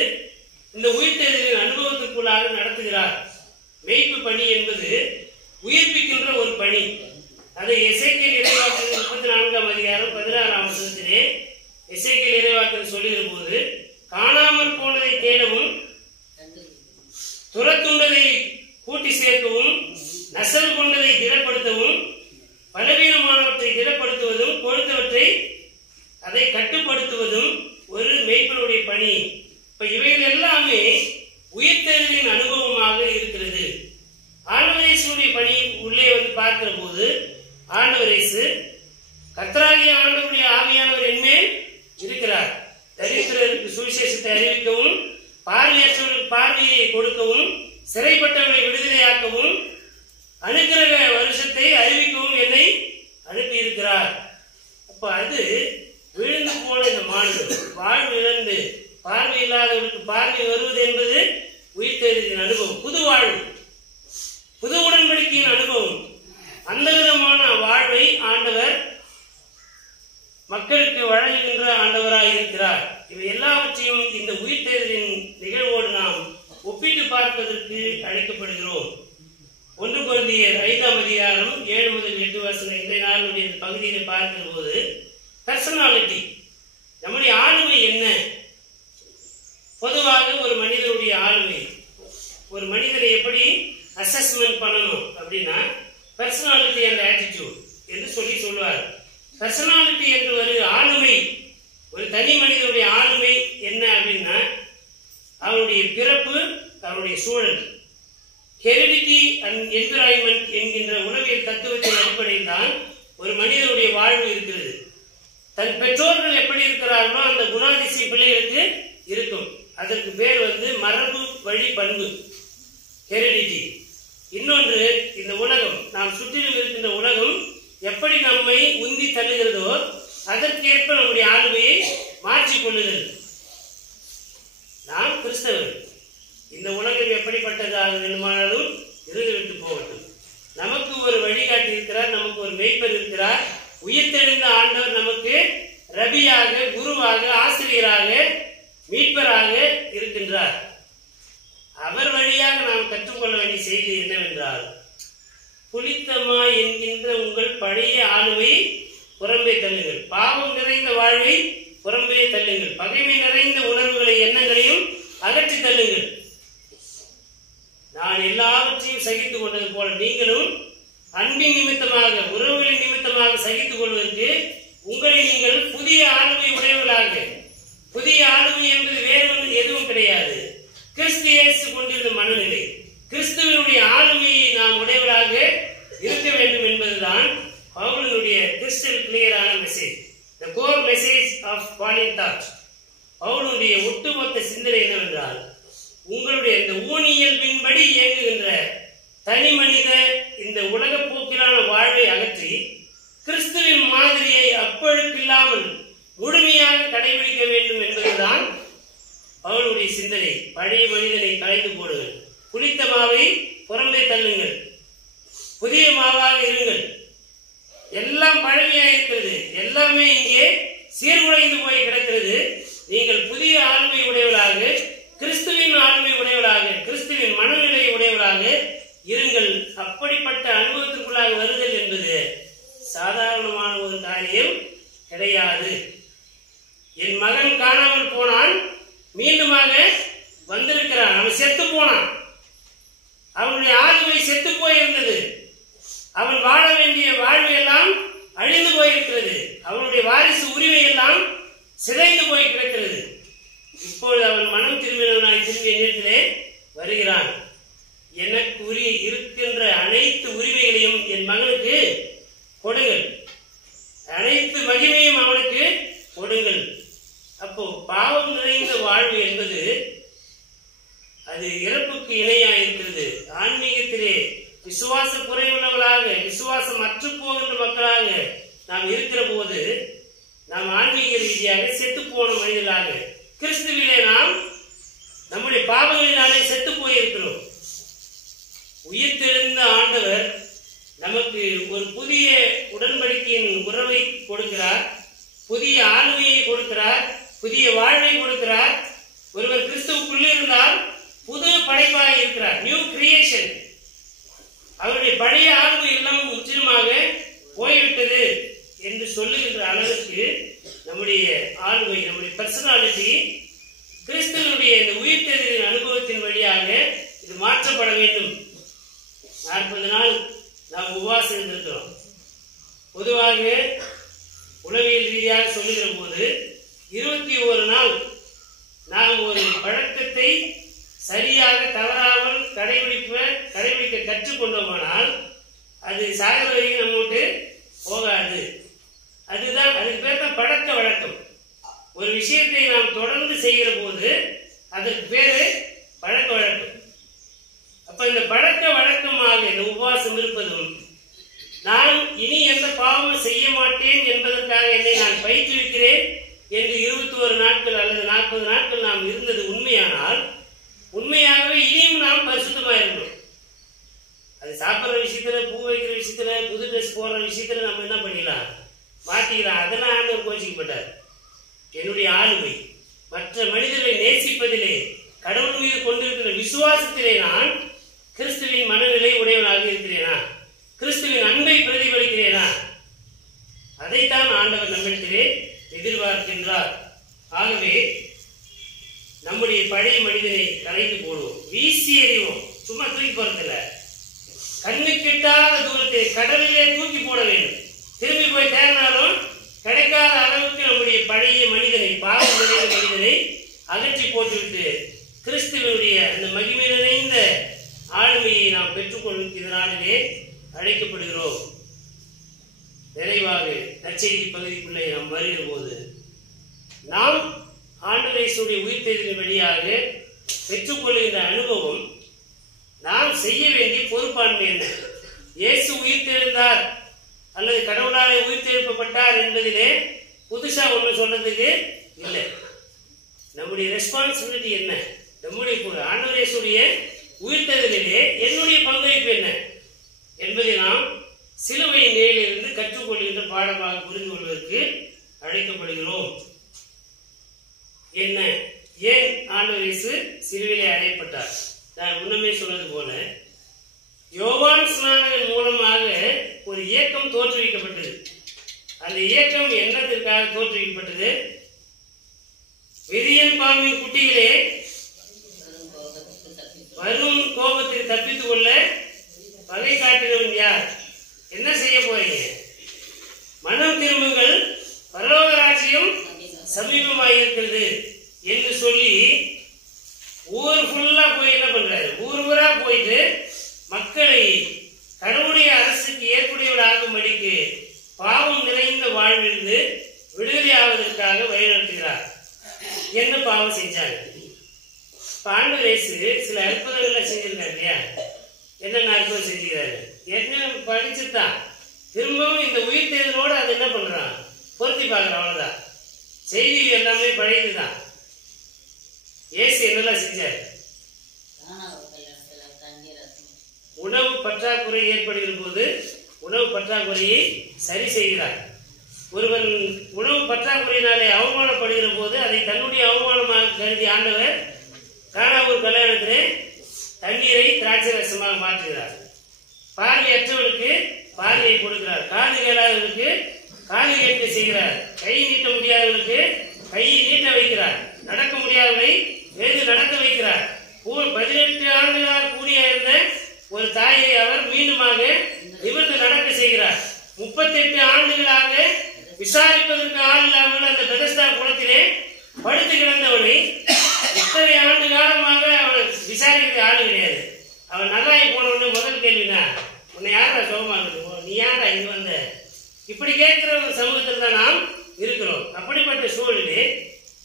இந்த உயிர்த்தெழுதலின் அனுபவத்திற்குள்ளாக நடத்துகிறார். மேய்ப்பு பணி என்பது உயிர்ப்பிக்கின்ற ஒரு பணி. அதை எசேக்கியேல் இறைவாக்கினர் 34ஆம் அதிகாரம் 16ஆம் வசனத்திலே எசேக்கியேல் இறைவாக்கினர் சொல்லுகிற போது, காணாமல் போனதை தேடவும், துரத்துண்டதை கூட்டி சேர்க்கவும், நசல் கொண்டதை திடப்படுத்தவும், பலவீனமானவற்றை திடப்படுத்துவதும், கொழுத்தவற்றை அதை கட்டுப்படுத்துவதும் ஒரு மேய்ப்பனுடைய பணி. இப்ப இவைகள் எல்லாமே உயிர்த்தெழுதலின் அனுபவமாக இருக்கிறது. ஆண்டவர் இயேசுவுடைய பணி உள்ளே வந்து பார்க்கிற போது, ஆண்டவர் இயேசு கர்த்தராகிய ஆண்டவருடைய ஆவியானவர் என்மேல் இருக்கிறார், தரித்திரருக்கு சுவிசேஷத்தை அறிவிக்கவும், பார்வையற்றவர்களுக்கு பார்வையை கொடுக்கவும், சிறைப்பட்டவர்களை விடுதலையாக்கவும், அனுக்கிரக வருஷத்தை அறிவிக்கவும் என்னை அனுப்பி இருக்கிறார். அப்ப அது விழுந்து போன இந்த மாநிலம் வாழ்வு இழந்து பார்வை இல்லாதவர்களுக்கு பார்வை வருவது என்பது உயிர்த்தெழுதலின் அனுபவம், புது வாழ்வு, புது உடன்படிக்கையின் அனுபவம். அந்த விதமான வாழ்வை ஆண்டவர் மக்களுக்கு வழங்குகின்ற ஆண்டவராக இருக்கிறார். இவை எல்லாவற்றையும் இந்த உயிர்த்தெழுதலின் நிகழ்வோடு நாம் ஒப்பிட்டு பார்ப்பதற்கு அழைக்கப்படுகிறோம். 1 கொரிந்தியர் 5ஆம் அதிகாரம் 7 முதல் 8 வசனம் இன்றைய நாளுடைய பகுதியை பார்க்கிற போது, பர்சனாலிட்டி, நம்முடைய ஆளுமை என்ன? பொதுவாக ஒரு மனிதனுடைய ஆளுமை, ஒரு மனிதனை எப்படி அசஸ்மெண்ட் பண்ணணும் அப்படின்னா, பர்சனாலிட்டி அண்ட் ஆட்டிடியூட் என்று சொல்லுவார். பர்சனாலிட்டி என்று ஒரு ஆளுமை, ஒரு தனி மனிதனுடைய ஆளுமை என்ன அப்படின்னா, அவருடைய பிறப்பு, அவருடைய சூழல், ஹெரிடிட்டி அண்ட் என்விரான்மெண்ட் என்கின்ற உளவியல் தத்துவத்தின் அடிப்படையில் தான் ஒரு மனிதனுடைய வாழ்வு இருக்கிறது. தன் பெற்றோர்கள் எப்படி இருக்கிறார்களோ அந்த குணாதிசய பிள்ளைகளுக்கு இருக்கும். அதற்கு பேர் வந்து மரபு வழி பண்பு, ஹெரிடிட்டி. இன்னொன்று, இந்த உலகம், நாம் சுற்றிலும் இருக்கின்ற உலகம் எப்படி நம்மை உந்தி தள்ளுகிறதோ அதற்கேற்ப நம்முடைய ஆளுமையை மாற்றிக் கொள்ளுதல். நாம் கிறிஸ்தவர்கள், இந்த உலகம் எப்படிப்பட்டதாக வேண்டுமானாலும் இருந்துவிட்டு போகட்டும், நமக்கு ஒரு வழிகாட்டி இருக்கிறார், நமக்கு ஒரு மேய்ப்பர் இருக்கிறார். உயிர்த்தெழுந்த ஆண்டவர் நமக்கு ரபியாக, குருவாக, ஆசிரியராக, மீட்பராக இருக்கின்றார். அவர் வழியாக நாம் கற்றுக்கொள்ள வேண்டிய செய்தி என்னவென்றால், புளித்தமா என்கின்ற உங்கள் பழைய ஆளுமை புறம்பே தள்ளுங்கள், பாவம் நிறைந்த வாழ்வை புறம்பே தள்ளுங்கள், பகைமை நிறைந்த உணர்வுகளை, எண்ணங்களையும் அகற்றி தள்ளுங்கள். நான் எல்லாவற்றையும் சகித்துக் கொண்டது போல நீங்களும் அன்பின் நிமித்தமாக, உறவுகளின் நிமித்தமாக சகித்துக் கொள்வதற்கு உங்களை நீங்கள் புதிய ஆளுமை உடையவர்களாக, புதிய ஆளுமை என்பது வேறு எதுவும் கிடையாது, கிறிஸ்து இயேசு கொண்டிருந்த மனநிலை, கிறிஸ்துவனுடைய ஆளுமையை நாம் உடையவராக இருக்க வேண்டும் என்பதுதான் பவுலினுடைய கிறிஸ்டல் கிளியரான message, the core message of Pauline thought. பவுலுடைய ஒட்டுமொத்த சிந்தனை என்னவென்றால், உங்களுடைய இந்த ஊனியல்பின்படி இயங்குகின்ற தனி மனித இந்த உலக போக்கிலான வாழ்வை அகற்றி கிறிஸ்துவின் மாதிரியை அப்பழுக்கில்லாமல் முழுமையாக கடைபிடிக்க வேண்டும் என்பதுதான் அவளுடைய சிந்தனை. பழைய மனிதனை கலைந்து போடுங்கள், புளித்த மாவை புறம்பே தள்ளுங்கள், புதிய மாவாக இருங்கள். எல்லாம் பழமையா இருக்கிறது, எல்லாமே இங்கே சீர்குலைந்து போய் கிடக்கிறது. நீங்கள் புதிய ஆளுமை உடையவளாக, கிறிஸ்துவின் ஆளுமை உடையவளாக, கிறிஸ்துவின் மனநிலை உடையவளாக இருங்கள். அப்படிப்பட்ட அனுபவத்திற்குள்ளாக வருதல் என்பது சாதாரணமான ஒரு காரியம் கிடையாது. என் மகன் காணாமல் போனான், மீண்டுமாக வந்திருக்கிறான். அவன் செத்து போனான், அவனுடைய ஆளுமை செத்து போயிருந்தது, அவன் வாழ வேண்டிய வாழ்வு எல்லாம் அழிந்து போயிருக்கிறது, அவனுடைய வாரிசு உரிமை எல்லாம் சிதைந்து போய் கிடக்கிறது. இப்பொழுது அவன் மனம் திரும்பினவனாய் திரும்பி என்னிடத்திலே வருகிறான். எனக்கு இருக்கின்ற அனைத்து உரிமைகளையும் என் மகனுக்கு கொடுங்கள், அனைத்து மகிமையும் அவனுக்கு கொடுங்கள். அப்போ பாவம் நிறைந்த வாழ்வு என்பது அது இறப்புக்கு இணையாக இருக்கிறது. ஆன்மீகத்திலே விசுவாச குறைவுள்ளவர்களாக, விசுவாசம் அற்று போகின்ற மக்களாக நாம் இருக்கிற போது நாம் ஆன்மீக ரீதியாக செத்து போன மனிதர்களாக, கிறிஸ்துவிலே நாம் நம்முடைய பாவங்களினாலே செத்து போயிருக்கிறோம். உயிர்த்தெழுந்த ஆண்டவர் நமக்கு ஒரு புதிய உடன்படிக்கையின் உறவை கொடுக்கிறார், புதிய ஆளுமையை கொடுக்கிறார், புதிய வாழ்வை கொடுக்கிறார். ஒருவர் கிறிஸ்துவுக்குள்ளே இருந்தால் புது படைப்பாக இருக்கிறார், நியூ கிரியேஷன். அவருடைய பழைய ஆளுமை எல்லாம் முற்றிலுமாக போய்விட்டது என்று சொல்லுகின்ற அளவிற்கு நம்முடைய ஆளுமை, நம்முடைய பர்சனாலிட்டி கிறிஸ்துவனுடைய இந்த உயிர்த்தெழுதலின் அனுபவத்தின் வழியாக இது மாற்றப்பட வேண்டும். 40 நாள் நாம் உபவாசம் இருந்திருக்கிறோம். பொதுவாக உளவியல் ரீதியாக சொல்லுகிற போது 21 நாள் நாம் ஒரு பழக்கத்தை சரியாக தவறாமல் கடைபிடிக்க கற்றுக்கொண்டோமானால் அது சாகர வரைக்கும் நம்ம விட்டு போகாது. அதுதான், அதுக்கு பேர் தான் பழக்க வழக்கம். ஒரு விஷயத்தை நாம் தொடர்ந்து செய்கிற போது அதற்கு பேரு பழக்க வழக்கம். அப்ப இந்த பழக்க வழக்கமாக இந்த உபவாசம் இருப்பதும், நான் இனி எந்த பாவமும் செய்ய மாட்டேன் என்பதற்காக என்னை நான் பயிற்றுவிக்கிறேன் என்று 21 நாட்கள் அல்லது 40 நாட்கள் நாம் இருந்தது உண்மையானால், உண்மையாகவே இனியும் நாம் பரிசுத்தமாக இருக்கணும். அது சாப்பிட்ற விஷயத்துல, பூ வைக்கிற விஷயத்துல, புது ட்ரெஸ் போடுற விஷயத்துல நம்ம என்ன பண்ணிக்கலாம், மாட்டிக்கலாம். அதெல்லாம் ஆண்டவர் கோச்சிக்கப்பட்டார். என்னுடைய ஆளுமை, மற்ற மனிதர்களை நேசிப்பதிலே, கடவுள் மீது கொண்டிருக்கிற விசுவாசத்திலே நான் கிறிஸ்துவின் மனநிலை உடையவனாக இருக்கிறேனா, கிறிஸ்துவின் அன்பை பிரதிபலிக்கிறேனா, அதைத்தான் ஆண்டவர் நம்மிடத்திலே எதிர்பார்க்கின்றார். ஆகவே நம்முடைய பழைய மனிதனை கலைந்து போடுவோம், வீசி எறிவோம். சும்மா தூக்கி போறதில்ல, கண்ணு கிட்டாத தூரத்தை கடலிலே தூக்கி போட வேண்டும். திரும்பி போய் தேர்னாலும் கிடைக்காத அளவுக்கு நம்முடைய பழைய மனிதனை, பாவம் நிறைந்த மனிதனை அகற்றி போட்டுவிட்டு கிறிஸ்துவனுடைய அந்த மகிமை நிறைந்த ஆளுமையை நாம் பெற்றுக்கொள்ளும் இதனாலே அழைக்கப்படுகிறோம். நிறைவாக நற்செய்தி பகுதிக்குள்ளே நாம் வருகிற போது நாம் ஆண்டவர் இயேசுவுடைய உயிர்த்தெழுதலின் வழியாக பெற்றுக்கொள்கின்ற அனுபவம், நாம் செய்ய வேண்டிய பொறுப்பாண்மை என்ன? இயேசு உயிர்த்தெழுந்தார் அல்லது கடவுளாலே உயிர்த்தெழுப்பப்பட்டார் என்பதிலே புதுசா ஒன்று சொல்றதுக்கு இல்லை. நம்முடைய ரெஸ்பான்சிபிலிட்டி என்ன? நம்முடைய ஆண்டவர் இயேசுவுடைய உயிர்த்தெழுதலிலே என்னுடைய பங்களிப்பு என்ன என்பதை நாம் சிலுவை நிலையிலிருந்து கற்றுக்கொள்கின்ற பாடமாக புரிந்து கொள்வதற்கு அழைக்கப்படுகிறோம். என்ன, ஏன் ஆண்டவர் இயேசு சிலுவையிலே அறையப்பட்டார்? நான் முன்னமே சொன்னது போல யோவான் ஸ்நானகன் மூலமாக ஒரு இயக்கம் தோற்றுவிக்கப்பட்டது. அந்த இயக்கம் என்னத்திற்காக தோற்றுவிக்கப்பட்டது? விரியன் பாம்பின் குட்டிகளே, வரும் கோபத்தில் தப்பித்துக் கொள்ள வகை காட்டுகிறவன் யார்? என்ன செய்ய போறீங்க? மனம் திரும்புங்கள், பரலோக ராஜ்யம் சமீபமாயிருக்கிறது என்று சொல்லி ஊர் ஃபுல்லா போய் என்ன பண்றாரு? ஊர் ஊரா போயிட்டு மக்களை கடவுளுடைய அரசுக்கு ஏற்புடையவராகும்படிக்கு பாவம் நிறைந்த வாழ்விலிருந்து விடுதலை ஆவதற்காக வழிநடத்துகிறார். என்ன பாவம் செஞ்சாங்க? ஆண்டவர் இயேசு சில அற்புதங்களை செஞ்சிருக்காரு இல்லையா? என்னென்ன அற்புதம் செஞ்சுக்கிறாரு? என்ன படிச்சுதான் திரும்பவும் இந்த உயிர்த்தெழுதலோடு அதை என்ன பண்றான்? பொருத்தி பார்க்குறான். அவ்வளவுதான். செய்தி எல்லாமே பழையதுதான். இயேசு என்னெல்லாம் செஞ்சார்? உணவு பற்றாக்குறை ஏற்படுகிற போது உணவு பற்றாக்குறையை சரி செய்கிறார். ஒருவன் உணவு பற்றாக்குறையினாலே அவமானப்படுகிற போது அதை தன்னுடைய அவமானமாக கருதி ஆண்டவர் கானா ஒரு கல்யாணத்திலே தண்ணீரை திராட்சை ரசமாக மாற்றுகிறார். பார்வையற்றவனுக்கு பார்வையை கொடுக்கிறார். காது கேளாதவனுக்கு காது கேட்க செய்கிறார். கை நீட்ட முடியாதவனுக்கு கையை நீட்ட வைக்கிறார். நடக்க முடியாதவனை எழுந்து நடக்க வைக்கிறார். 18 ஆண்டுகளாக கூடிய இருந்த ஒரு தாயை அவர் மீண்டுமாக நிமிர்ந்து நடக்க செய்கிறார். 38 ஆண்டுகளாக விசாரிப்பதற்கு ஆள் இல்லாமல் அந்த பெதஸ்தா குளத்திலே படுத்து கிடந்தவனை இத்தனை ஆண்டு காலமாக அவன் விசாரிக்கிறது ஆள் கிடையாது. அவன் நல்லாயி போனவொடனே முதல் கேள்வினா, உன்னை யாரா சுகமா இருக்கும், நீ யாரா இங்க வந்த, இப்படி கேட்கிற ஒரு சமூகத்தில் தான் நாம் இருக்கிறோம். அப்படிப்பட்ட சூழலிலே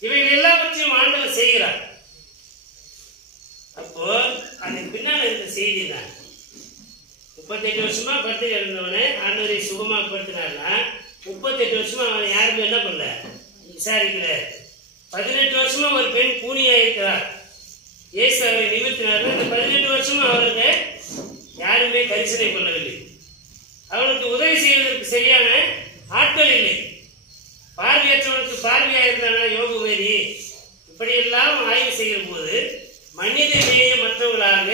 இவைகள் எல்லாவற்றையும் ஆண்டவர் செய்கிறார். அப்போ அதுக்கு பின்னால் இருக்க செய்தி தான், 38 வருஷமா படுத்து கிடந்தவனை ஆண்டவரை சுகமாக படுத்தினார்னா 38 வருஷமா அவன் யாருமே என்ன பண்ணல, விசாரிக்கல. 18 வருஷமா ஒரு பெண் கூனியா இருக்கிறார். இயேசு அவரை நிமித்தினார்கள். இந்த 18 வருஷமா அவருக்கு யாருமே கரிசனை கொள்ளவில்லை. அவனுக்கு உதவி செய்வதற்கு சரியான ஆட்கள் இல்லை. பார்வையற்றவனுக்கு பார்வையா இருந்தானா யோகவேதி. இப்படியெல்லாம் ஆய்வு செய்கிற போது மனித நேயமற்றவர்களாக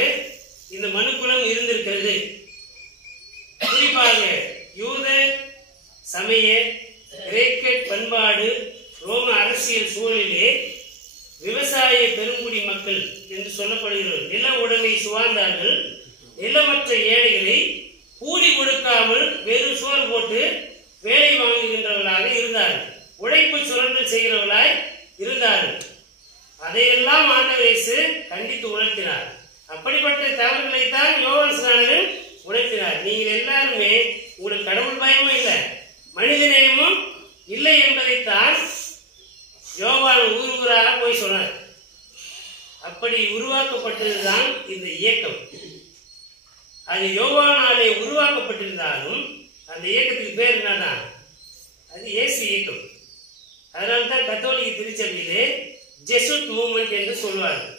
இந்த மனுக்குலம் இருந்திருக்கிறது. குறிப்பாக யூத சமய கிரேக்க பண்பாடு ரோம அரசியல் சூழலிலே விவசாய பெருங்குடி மக்கள் என்று சொல்லப்படுகிறது. நில உடைமை சுவார்ந்தார்கள். நிலமற்ற ஏழைகளை கூலி கொடுக்காமல் வெறும் சோறு போட்டு வேலை வாங்குகின்றவர்களாக இருந்தார்கள். உழைப்பு சுரண்டல் செய்கிறவர்களாய் இருந்தார்கள். அதையெல்லாம் ஆண்டவர் இயேசு கண்டித்து உணர்த்தினார். அப்படிப்பட்ட தவறுகளைத்தான் யோவான் ஸ்நானகன் உணர்த்தினார். நீங்கள் எல்லாருமே உங்களுக்கு கடவுள் பயமும் இல்லை, மனித நேயமும் இல்லை என்பதைத்தான் யோவான் ஊராக போய் சொன்னார். அப்படி உருவாக்கப்பட்டதுதான் இந்த இயக்கம். அது யோவானாலே உருவாக்கப்பட்டிருந்தாலும் அந்த இயக்கத்துக்கு பேர் என்னதான், அது இயேசு இயக்கம். அதனால்தான் கத்தோலிக்க திருச்சபையிலே ஜெசுட் மூவ்மெண்ட் என்று சொல்வார்கள்.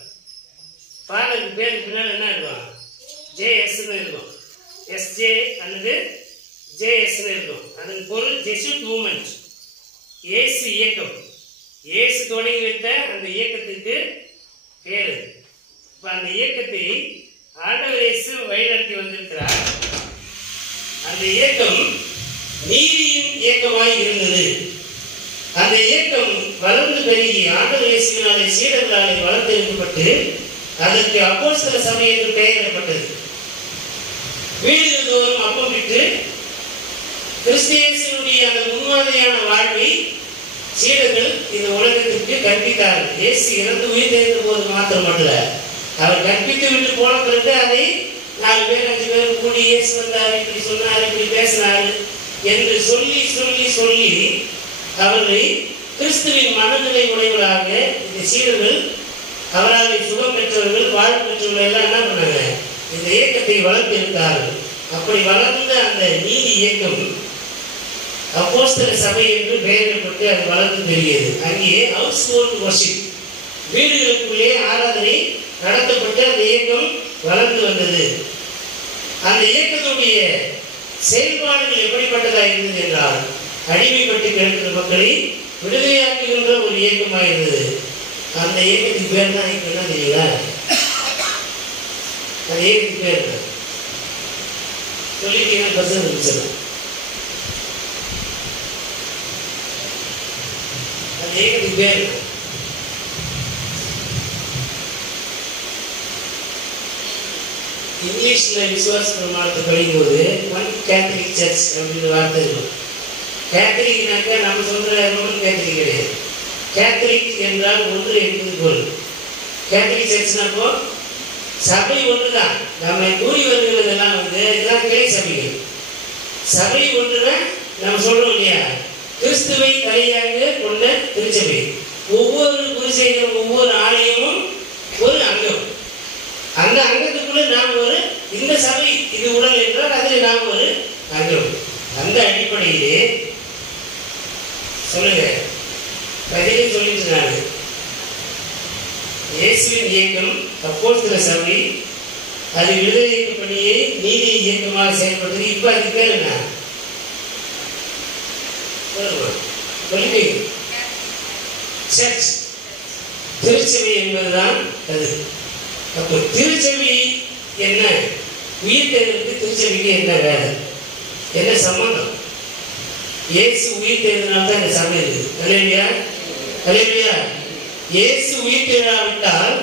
பாதருக்கு பேருக்கு பின்னால் என்ன இருக்கும், ஜேஎஸ்ன்னு இருக்கும். எஸ்ஜே அல்லது ஜேஎஸ்ன்னு இருக்கும். அதன் பொருள் ஜெசுட் மூவ்மெண்ட், இயேசு இயக்கம். இயேசு தொடங்கி வைத்த அந்த இயக்கத்துக்கு பேரு. இப்ப அந்த இயக்கத்தை ஆண்டவர் இயேசு வழிநடத்தி வந்திருக்கிறார். அந்த இயக்கம் நீதியின் இயக்கமாய் இருந்தது. அந்த இயக்கம் வளர்ந்து பெருகி ஆண்டவர் இயேசுவினாலே சீடர்களாலே வளர்த்தெடுக்கப்பட்டு அதற்கு அப்போஸ்தல சபை என்று பெயரிடப்பட்டது. வீடுகள் தோறும் அப்பம் விட்டு கிறிஸ்தியனுடைய அந்த முன்மாதிரியான வாழ்வை சீடர்கள் இந்த உலகத்திற்கு கற்பித்தார்கள். இயேசு இறந்து உயிர்த்தெழுந்த போது மாத்திரமல்ல, அவர் கற்பித்து விட்டு போன பிறகு அதை 4 பேர் 5 பேர் கூடி இயேசு வந்தார், இப்படி சொன்னார், இப்படி பேசினார் என்று சொல்லி சொல்லி சொல்லி அவர்களை கிறிஸ்துவின் மனநிலை உடையவர்களாக இந்த சீடர்கள், அவரால் சுகம் பெற்றவர்கள், வாழ்வு பெற்றவர்கள் எல்லாம் என்ன பண்ணாங்க, இந்த இயக்கத்தை வளர்த்திருக்கிறார்கள். அப்படி வளர்ந்த அந்த நீதி இயக்கம் அப்போஸ்தல சபை என்று பெயரிடப்பட்டு அது வளர்ந்து பெரியது. அங்கே ஹவுஸ் ஹோல்ட் வர்ஷிப், வீடுகளுக்குள்ளே ஆராதனை நடத்தப்பட்டு அந்த இயக்கம் வளர்ந்து வந்தது. அந்த இயக்கத்துடைய செயல்பாடுகள் எப்படிப்பட்டதாக இருந்தது என்றால், அடிமைப்பட்டு கிடக்கிற மக்களை விடுதலையாக்குகின்ற ஒரு இயக்கமாக இருந்தது. அந்த இயக்கத்துக்கு பேர் தான் இப்ப என்ன தெரியுங்களா, அந்த இயக்கத்துக்கு பேர் சொல்லிட்டீங்கன்னா பசங்க சொல்லலாம். அந்த இயக்கத்துக்கு பேர் இங்கிலீஷ்ல விசுவாச பிரமாணத்தை படிக்கும்போது ஒன் கேத்தலிக் சர்ச் அப்படின்ற வார்த்தை இருக்கும். கேத்தலிக்னாக்கா நம்ம சொல்ற ரோமன் கேத்தலிக் கிடையாது. கேத்தலிக் என்றால் ஒன்று என்பது பொருள். கேத்தலிக் சர்ச்னாப்போ சபை ஒன்றுதான். நம்ம கூறி வருகிறதெல்லாம் இதெல்லாம் கிளை சபைகள். சபை ஒன்றுதான் நம்ம சொல்றோம் இல்லையா, கிறிஸ்துவை தலையாக கொண்ட திருச்சபை. ஒவ்வொரு குருசைகளும் ஒவ்வொரு ஆலயமும் ஒரு அங்கம். அந்த அங்கத்துக்குள்ள நாம் ஒரு, இந்த சபை இது உடல் என்றால் அதில் நாம் ஒரு அங்கம். அந்த அடிப்படையிலே சொல்லுங்க, பதிலே சொல்லிட்டு நான் இயேசுவின் இயக்கம் அப்போஸ்தல சபை, அது விடுதலை இயக்க பணியை நீதி இயக்கமாக செயல்பட்டது. இப்ப அது பேர் என்ன? சர்ச், திருச்சபை என்பதுதான் அது. அப்போ திருச்சபை என்ன? உயிர் தேர்தலுக்கு திருச்சபைக்கு என்ன வேலை, என்ன சம்பந்தம்? இயேசு உயிர் தேர்தனால தான் இந்த சபை இருக்குது. அல்லேலூயா, அல்லேலூயா. இயேசு உயிர் தேடாவிட்டால்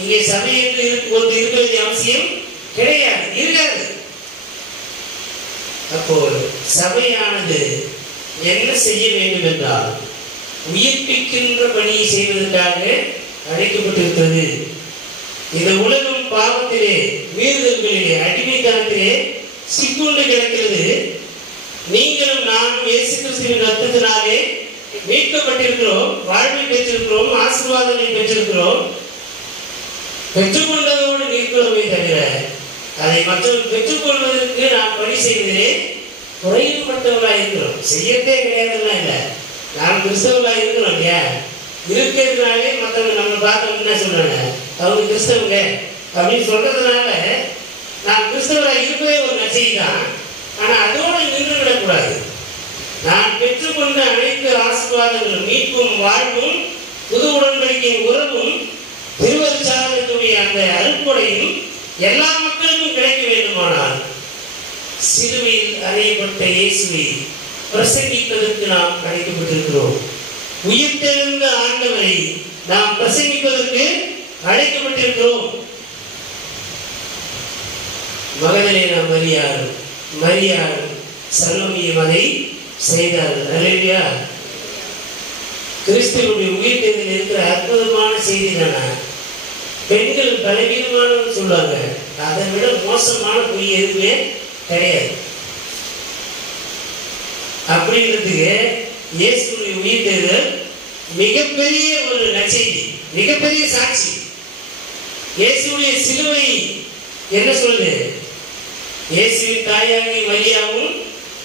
இங்கே சபை என்று ஒன்று இருக்க வேண்டிய அவசியம் கிடையாது, இருக்காது. அப்போ சபையானது என்ன செய்ய வேண்டும் என்றால் உயிர்ப்பிக்கின்ற பணியை செய்வதற்காக அழைக்கப்பட்டிருக்கிறது. இந்த உலகம் பாவத்திலே, மீறுதல்களிலே, அடிமைத்தனத்திலே சிக்குண்டு கிடக்கிறது. நீங்களும் நானும் இயேசு கிறிஸ்துவின் ரத்தத்தினாலே மீட்கப்பட்டிருக்கிறோம், வாழ்வை பெற்றிருக்கிறோம், ஆசீர்வாதங்களை பெற்றிருக்கிறோம். பெற்றுக்கொண்டதோடு நிற்கிறோமே தவிர அதை மற்றவர்கள் பெற்றுக்கொள்வதற்கு நாம் பணி செய்வதிலே குறைவுபட்டவர்களாக இருக்கிறோம். செய்யத்தே கிடையாதுலாம் இல்லை. நாம் கிறிஸ்தவர்களாக இருக்கிறோம் இல்லையா? இருக்கிறதுனாலே மற்றவங்க நம்ம பார்க்க என்ன சொல்றாங்க, அவங்க கிறிஸ்தவங்க அப்படின்னு சொல்றதுனால நாம் கிறிஸ்தவராக இருப்பதே ஒரு நச்சை தான். ஆனா அதோடு நின்று விடக்கூடாது. நான் பெற்றுக்கொண்ட அனைத்து ஆசீர்வாதங்களும், மீட்பும், வாழ்வும், புது உடன்படிக்கையின் உறவும், திருவருட்சாதனத்துடைய அந்த அருட்கொடையும் எல்லா மக்களுக்கும் கிடைக்க வேண்டுமானால் சிலுவையில் அறையப்பட்ட இயேசுவை பிரசங்கிப்பதற்கு நாம் அழைக்கப்பட்டிருக்கிறோம். உயிர்த்தெழுந்த ஆண்டவரை நாம் பிரசங்கிப்பதற்கு அழைக்கப்பட்டிருக்கிறோம். மகதலேனா மரியாள் சலோமியும் அதை செய்தார்கள். அல்லேலூயா. கிறிஸ்துவுடைய உயிர்த்தெழுதலில் இருக்கிற அற்புதமான செய்தி தானே. பெண்கள் பலவீனமானவன்னு சொல்லுவாங்க. அதை விட மோசமான பொய் எதுவுமே கிடையாது. அப்படின்றதுக்கு இயேசுடைய உயிர்த்தெழுதல் மிகப்பெரிய ஒரு நற்செய்தி, மிகப்பெரிய சாட்சி. இயேசுடைய சிலுவை என்ன சொல்லுது? இயேசுவின் தாயாகி மரியாவும்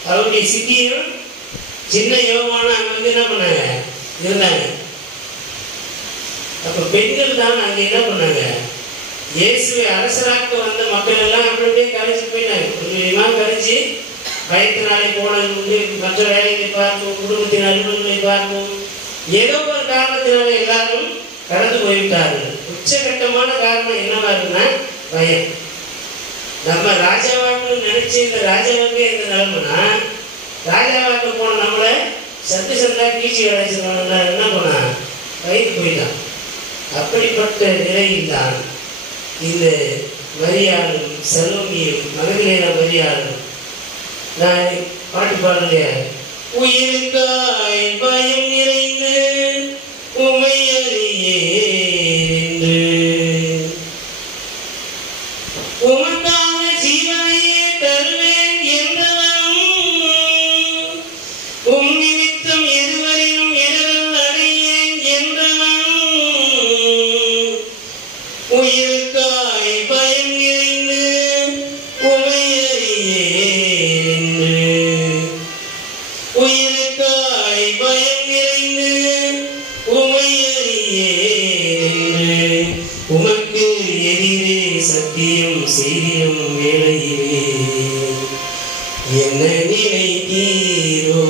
அவருடைய சித்தியும் சின்ன யோவான அங்க வந்து என்ன பண்ணாங்க, இருந்தாங்க. அப்ப பெண்கள் தான் அங்க என்ன பண்ணாங்க, இயேசுவை அரசராக்க வந்த மக்கள் எல்லாம் அப்படியே கரைச்சு போயிட்டாங்க. கொஞ்சமா கரைச்சு பயத்தினாலே போனது உண்டு, மற்ற வேலைகளை பார்ப்போம், குடும்பத்தின் அலுவல்களை பார்ப்போம், ஏதோ ஒரு காரணத்தினால எல்லாரும் கடந்து போய்விட்டார்கள். உச்சகட்டமான காரணம் என்னவா இருக்குன்னா பயம். நம்ம ராஜாவாக்கு நினைச்சு இந்த ராஜாவுக்கு எந்த நிலைமைனா, ராஜாவாக்கு போன நம்மளை சந்தா கீழ்ச்சி அடைச்சிருவாங்க, என்ன பண்ணா வயிறு போயிட்டான். அப்படிப்பட்ட நிலையில் தான் இந்த மரியாளும் சலோமியும் மகதலேனா மரியாளும் நான் பாட்டு பாடலையா, உயிருக்காய் பயம் நிறைந்து உமை அறியே என்று உமக்கான ஜீவனையே தருவேன் என்றவன் உம் நிமித்தம் எதுவரையும் இடர்கள் அடையேன் என்றவன் உயிருக்காய் பயம் நிறைந்து உமை அறியே என்று உயிருக்காய் பயம் நிறைந்து உமை அறியே என்று உமக்கு எதிரே சத்தியம் செய்திடும் வேளையிலே என்ன நினைத்தீரோ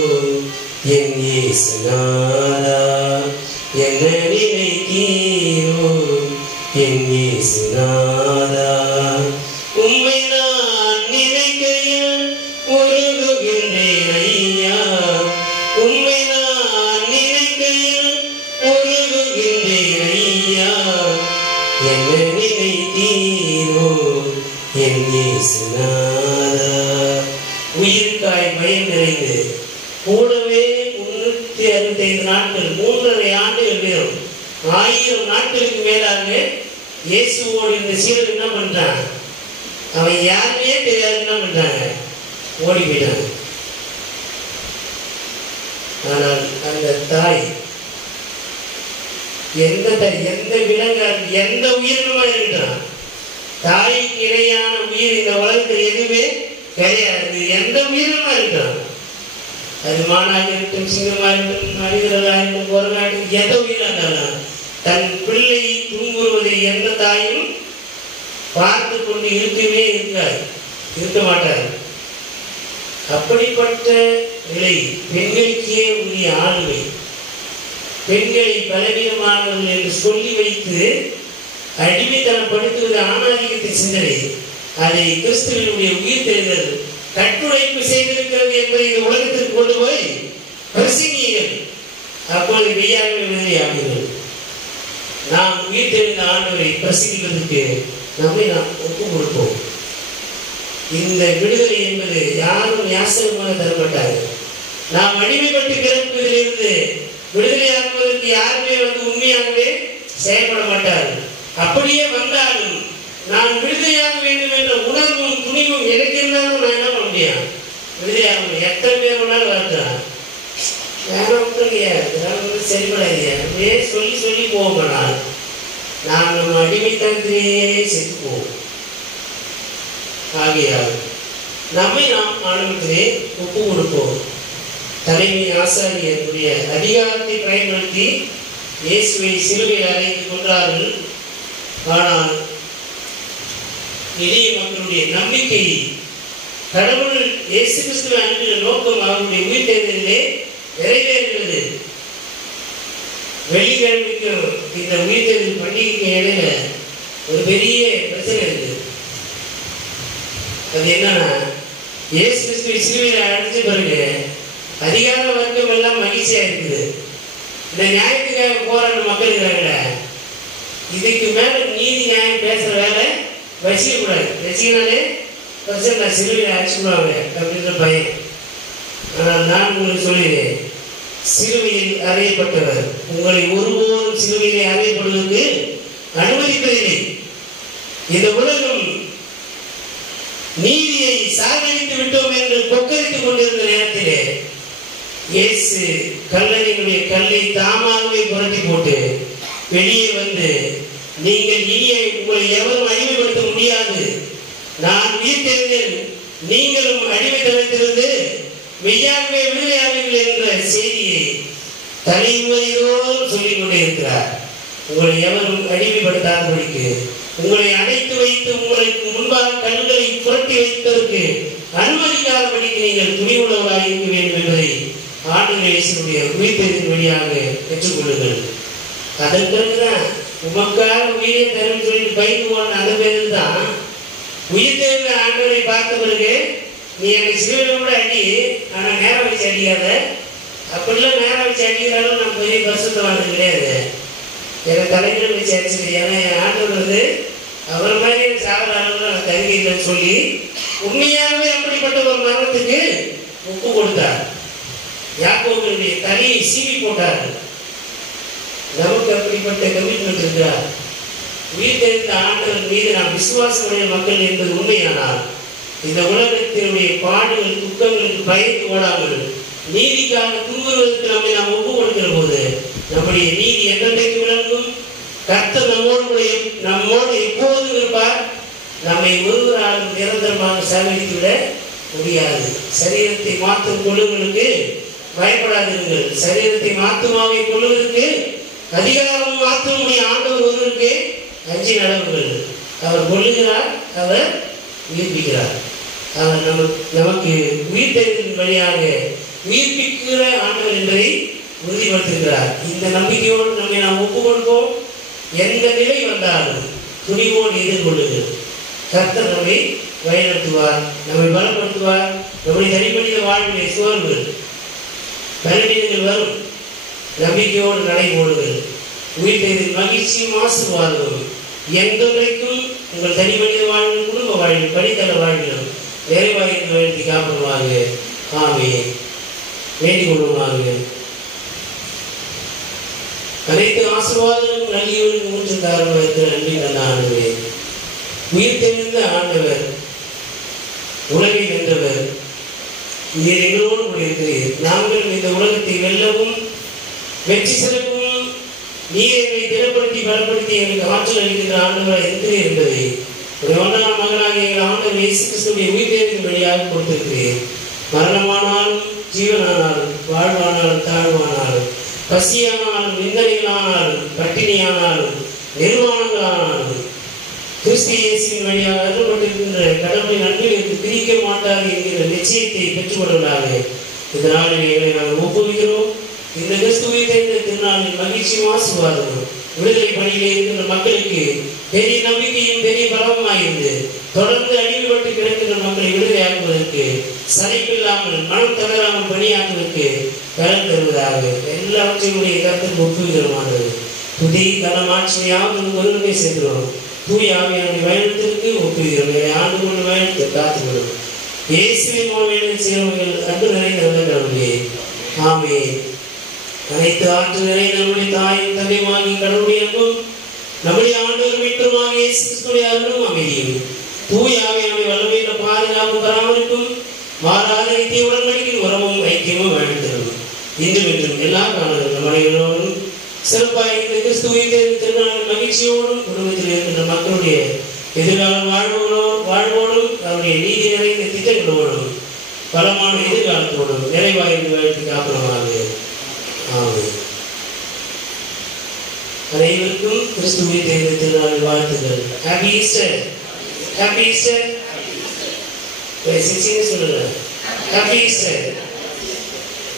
என் இயேசுநாதா, என்ன நினைத்தீரோ என் இயேசுநாதா, உம்மை நான் நினைக்கையில் உருகுகின்றேன் ஐயா, உம்மை நான் நினைக்கையில் உருகுகின்றேன் ஐயா, என்ன நினைத்தீரோ என் இயேசுநாதா. உயிருக்காய் பயம் நிறைந்து கூடவே 365 நாட்கள் 3.5 ஆண்டுகள் வீதம் 1000 நாட்களுக்கு மேலாக இயேசுவோடு இந்த சீடர் என்ன பண்றான், அவன் யாருமே தெரியாது, என்ன பண்றாங்க, ஓடி போயிட்டாங்க. ஆனால் அந்த தாய் எந்த விலங்கு எந்த உயிரினமா இருக்கட்டும், தாய்க்கு இணையான உயிர் இந்த உலகத்தில் எதுவுமே கிடையாது. எந்த உயிரினமா இருக்கட்டும், அது மானாக இருக்கட்டும், சிங்கமா இருக்கட்டும், மனிதர்களாக இருக்கட்டும், குரங்காக இருக்கட்டும், எந்த உயிராக இருந்தாலும் தன் பிள்ளை துன்புறுவதை எந்த தாயும் பார்த்து கொண்டு இருக்க மாட்டார். அப்படிப்பட்ட நிலை பெண்களுக்கே உரிய ஆளுமை. பெண்களை பலவீனமானவர்கள் என்று சொல்லி வைத்து அடிமைத்தனப்படுத்துவது ஆணாதிக்கத்தை சிந்தனை. அதை கிறிஸ்துவினுடைய உயிர்த்தெழுதல் கட்டுழைப்பு செய்திருக்கிறது என்பதை இந்த உலகத்திற்கு கொண்டு போய் பிரசங்கியுங்கள். அப்போது மெய்யாகவே விடுதலையாகுங்கள். நாம் உயிர்த்தெழுந்த ஆண்டவரை பிரசங்கிப்பதற்கு நம்மை நாம் ஒப்பு கொடுப்போம். இந்த விடுதலை என்பது யாரும் யாசகமாக தரப்பட்டார்கள். நாம் அடிமைப்பட்டு பிறப்பதிலிருந்து விடுதலையாக்குவதற்கு யாருமே உண்மையாகவே செயல்பட மாட்டார்கள். அப்படியே வந்தாலும் நான் விடுதலையாக வேண்டும் என்ற உணர்வும் துணிவும் எனக்கு இருந்தாலும் நான் என்ன பண்ண முடியும்? விடுதலையாக எத்தனை பேர் வேணாலும் வரலாம். சரிபடாதியா அப்படியே சொல்லி சொல்லி போகப்படாது. நாம் நம்ம அடிமைத்தனத்திலேயே செத்து போவோம். ஆகையால் நம்மை நாம் ஆண்டவரிடத்திலே ஒப்பு கொடுப்போம். தலைமை ஆசாரியருடைய அதிகாரத்தை பயன்படுத்தி இயேசுவை சிலுவையில் அறைந்து கொண்டார்கள். ஆனால் எளிய மக்களுடைய நம்பிக்கை கடவுள் இயேசு கிறிஸ்துவை அனுப்பின நோக்கம் அவருடைய உயிர்த்தெழுதலிலே நிறைவேறுகிறது. வெள்ளிக்கிழமைக்கு இந்த உயிர்த்தெழுதல் பண்டிகைக்கு இடையில ஒரு பெரிய பிரச்சனை இருக்கு. அது என்னன்னா, இயேசு கிறிஸ்துவை சிலுவையில் அடைஞ்ச பிறகு அதிகார வர்க்கம் எல்லாம் மகிழ்ச்சியா இருக்குது. இந்த நியாயத்துக்காக போராட்ட மக்கள் இருக்கிறாங்க. இதுக்கு மேல நீதி நியாயம் பேசுற வேலை வச்சுக்கூடாது. வச்சுக்கினாலே பிரச்சனை சிலுவையில் அழைச்சுடுவாங்க அப்படின்ற பயம். ஆனால் நான் உங்களுக்கு சொல்லுகிறேன், சிலுவையில் அறையப்பட்டவர் உங்களை ஒருபோதும் சிலுவையிலே அறையப்படுவதற்கு அனுமதிப்பதில்லை. இந்த உலகம் நீதியை சாகரித்து விட்டோம் என்று கொக்கரித்துக் கொண்டிருந்த நேரத்திலே இயேசு கல்லறையினுடைய கல்லை தாமாகவே புரட்டி போட்டு வெளியே வந்து, நீங்கள் இனியே உங்களை எவரும் அடிமைப்படுத்த முடியாது, நான் உயிர்த்தெழுந்தேன், நீங்களும் அடிமைத்தனத்திலிருந்து மெய்யாகவே விடுதலையாவீர்கள் என்ற செய்தியை தலைமுறையோடு சொல்லிக் கொண்டே இருக்கிறார். உங்களை எவரும் அடிமைப்படுத்தாதபடிக்கு, உங்களை அடைத்து வைத்து உங்களுக்கு முன்பாக கண்களை புரட்டி வைப்பதற்கு அனுமதிக்காதபடிக்கு நீங்கள் துணிவுள்ளவராக இருக்க வேண்டும் என்பதை ஆண்டவர் இயேசுவுடைய உயிர்த்தெழுதலின் வழியாக பெற்றுக்கொள்ளுங்கள். அதன் பிறகுதான் உமக்காக உயிரை தரும் சொல்லிட்டு பயந்து போன அந்த பேரில் தான் உயிர்த்தெழுந்த ஆண்டவரை பார்த்த பிறகு, நீ எனக்கு சிலுவையில் கூட அடி, ஆனால் நேரம் வச்சு அடிக்காத. அப்படிலாம் நேரம் வச்சு அடிக்கிறாலும் நான் பெரிய பரிசுத்தவானது கிடையாது, எனக்கு தலைமையில் வச்சு அடிச்சிரு. ஏன்னா என் ஆண்டவர் அவர் மாதிரி சாகர அளவில் நான் தகுதி இல்லைன்னு சொல்லி உண்மையாகவே அப்படிப்பட்ட ஒரு மரணத்துக்கு ஒப்பு கொடுத்தார். யாக்கோபுடைய தலையை சீவி போட்டார்கள். நமக்கு அப்படிப்பட்ட கமிட்மெண்ட் இருக்கிறார். உயிர்த்தெழுந்த ஆண்டவர் மீது நாம் விசுவாசமுடைய மக்கள் என்பது உண்மையானால் இந்த உலகத்தினுடைய பாடுகள் துக்கங்களுக்கு பயந்து ஓடாமல் நீதிக்காக துன்புறுவதற்கு நம்மை நாம் ஒப்பு கொடுக்கிற போது நம்முடைய நீதி என்றைக்கு விளங்கும். கர்த்தர் நம்மோடு எப்போதும் இருப்பார். நம்மை ஒருவராலும் நிரந்தரமாக சேகரித்துவிட முடியாது. சரீரத்தை மாற்றும் கொள்ளுங்களுக்கு பயப்படாதீர்கள். சரீரத்தை மாற்றுமாவை கொள்வதற்கு அதிகாரம் மாற்றும் ஆண்டவர் ஒருவருக்கு அஞ்சி நடவுங்கள். அவர் கொள்ளுகிறார், அவர் உயிர்ப்பிக்கிறார். அவர் நமக்கு உயிர்த்தெழுதலின் வழியாக உயிர்ப்பிக்கிற ஆண்டவர் என்பதை உறுதிப்படுத்துகிறார். இந்த நம்பிக்கையோடு நம்மை நாம் ஒப்பு கொடுப்போம். எந்த நிலை வந்தாலும் துணிவோடு எதிர்கொள்ளுங்கள். கர்த்தர் நம்மை வழிநடத்துவார், நம்மை பலப்படுத்துவார். நம்முடைய தனிமனித வாழ்விலே சோர்வுகள் பலவீனங்கள் வரும். நம்பிக்கையோடு நடைபோடுங்கள். உயிர்த்தெழுதலின் மகிழ்ச்சியும் ஆசீர்வாதமும் என்றைக்கும் உங்கள் தனி மனித வாழ்வில், குடும்ப வாழ்வில், படித்தள வாழ்விலும் நிறைவாக வேண்டி காப்பதுவாங்க. ஆமென். வேண்டிக் கொள்வோமாக. அனைத்து ஆசீர்வாதங்களும் நன்றியோடு மூன்று காரணமாக இருக்கிற அன்பின் நல்ல ஆண்டவரே, உயிர்த்தெழுந்த ஆண்டவர், உலகை வென்றவர், நீர் எங்களோடு கூட இருக்கிறீர். நாங்கள் இந்த உலகத்தை வெல்லவும் வெற்றி சிறப்பும் நீர் எங்களை திடப்படுத்தி பலப்படுத்தி எங்களுக்கு ஆற்றல் அளிக்கின்ற ஆண்டவராக இருக்கிறீர் என்பதை ஒரு ஒன்றாம் மகனாக எங்கள் ஆண்டவர் இயேசு கிறிஸ்துவின் உயிர்த்தெழுதலின் வழியாக கொடுத்திருக்கிறீர். மரணமானாலும் ஜீவனானாலும் வாழ்வானாலும் தாழ்வானாலும் பசியானாலும் நிந்தனைகளானாலும் பட்டினியானாலும் நிர்வாணங்களானாலும் கிறிஸ்து இயேசுவின் வழியாக அருளப்பட்டிருக்கின்ற கடவுளின் அன்பிலிருந்து பிரிக்க மாட்டார் என்கிற நிச்சயத்தை பெற்றுக்கொள்வதாக இந்த நாளில் எங்களை நாங்கள் ஒப்புவிக்கிறோம். இந்த கிறிஸ்துவை தேர்ந்த திருநாளின் மகிழ்ச்சியும் ஆசீர்வாதமும் விடுதலை பணியிலே இருக்கின்ற மக்களுக்கு பெரிய நம்பிக்கையும் பெரிய பலமாயிருந்து தொடர்ந்து அடிமைப்பட்டு கிடக்கின்ற மக்களை விடுதலையாக்குவதற்கு சலிப்பில்லாமல் மனம் தளராமல் பணியாற்றுவதற்கு கரம் தருவதாக எல்லாவற்றையுடைய கருத்துக்கு ஒப்புவிக்கிறோமானது. துதி கனமாட்சியாவது ஒருவருமே சேர்க்கிறோம். தூய் ஆவியானுடைய வயனத்திற்கு ஒப்புவிக்கிறோம். ஆண்டு கொண்டு வயனத்தை காத்துக்கிறோம். இயேசுவின் மூலம் செய்கிறவர்கள் அன்பு நிறைந்த நல்ல கடவுளே, ஆமே. அனைத்து ஆற்று நிறைந்த நம்முடைய தாயின் தந்தையுமாகி கடவுளுடைய அன்பும் நம்முடைய ஆண்டவர் மீட்பருமாக இயேசு கிறிஸ்துவின் அருளும் அமைதியும் தூய் ஆவியானுடைய வல்லமையுள்ள பாதுகாப்பு பராமரிப்பும் மாறாத நித்திய உடன்படிக்கையின் உறவும் ஐக்கியமும் வாழ்த்தரும் இன்றும் என்றும் எல்லா காலங்களும் நம் அனைவரோடும் சிறப்பாக இந்த கிறிஸ்துவை திருநாள் மகிழ்ச்சியோடும் குடும்பத்தில் இருக்கின்ற மக்களுடைய எதிர்கால வாழ்வோடும் அவருடைய நீதி நிறைந்த திட்டங்களோடும் பலமான எதிர்காலத்தோடும் நிறைவாய்ந்து வாழ்த்து காப்பனமாக. ஆமென். அனைவருக்கும் கிறிஸ்துவை தேர்ந்த திருநாள் வாழ்த்துக்கள். Happy Easter. Happy Easter. சொல்லுங்க. Happy Easter.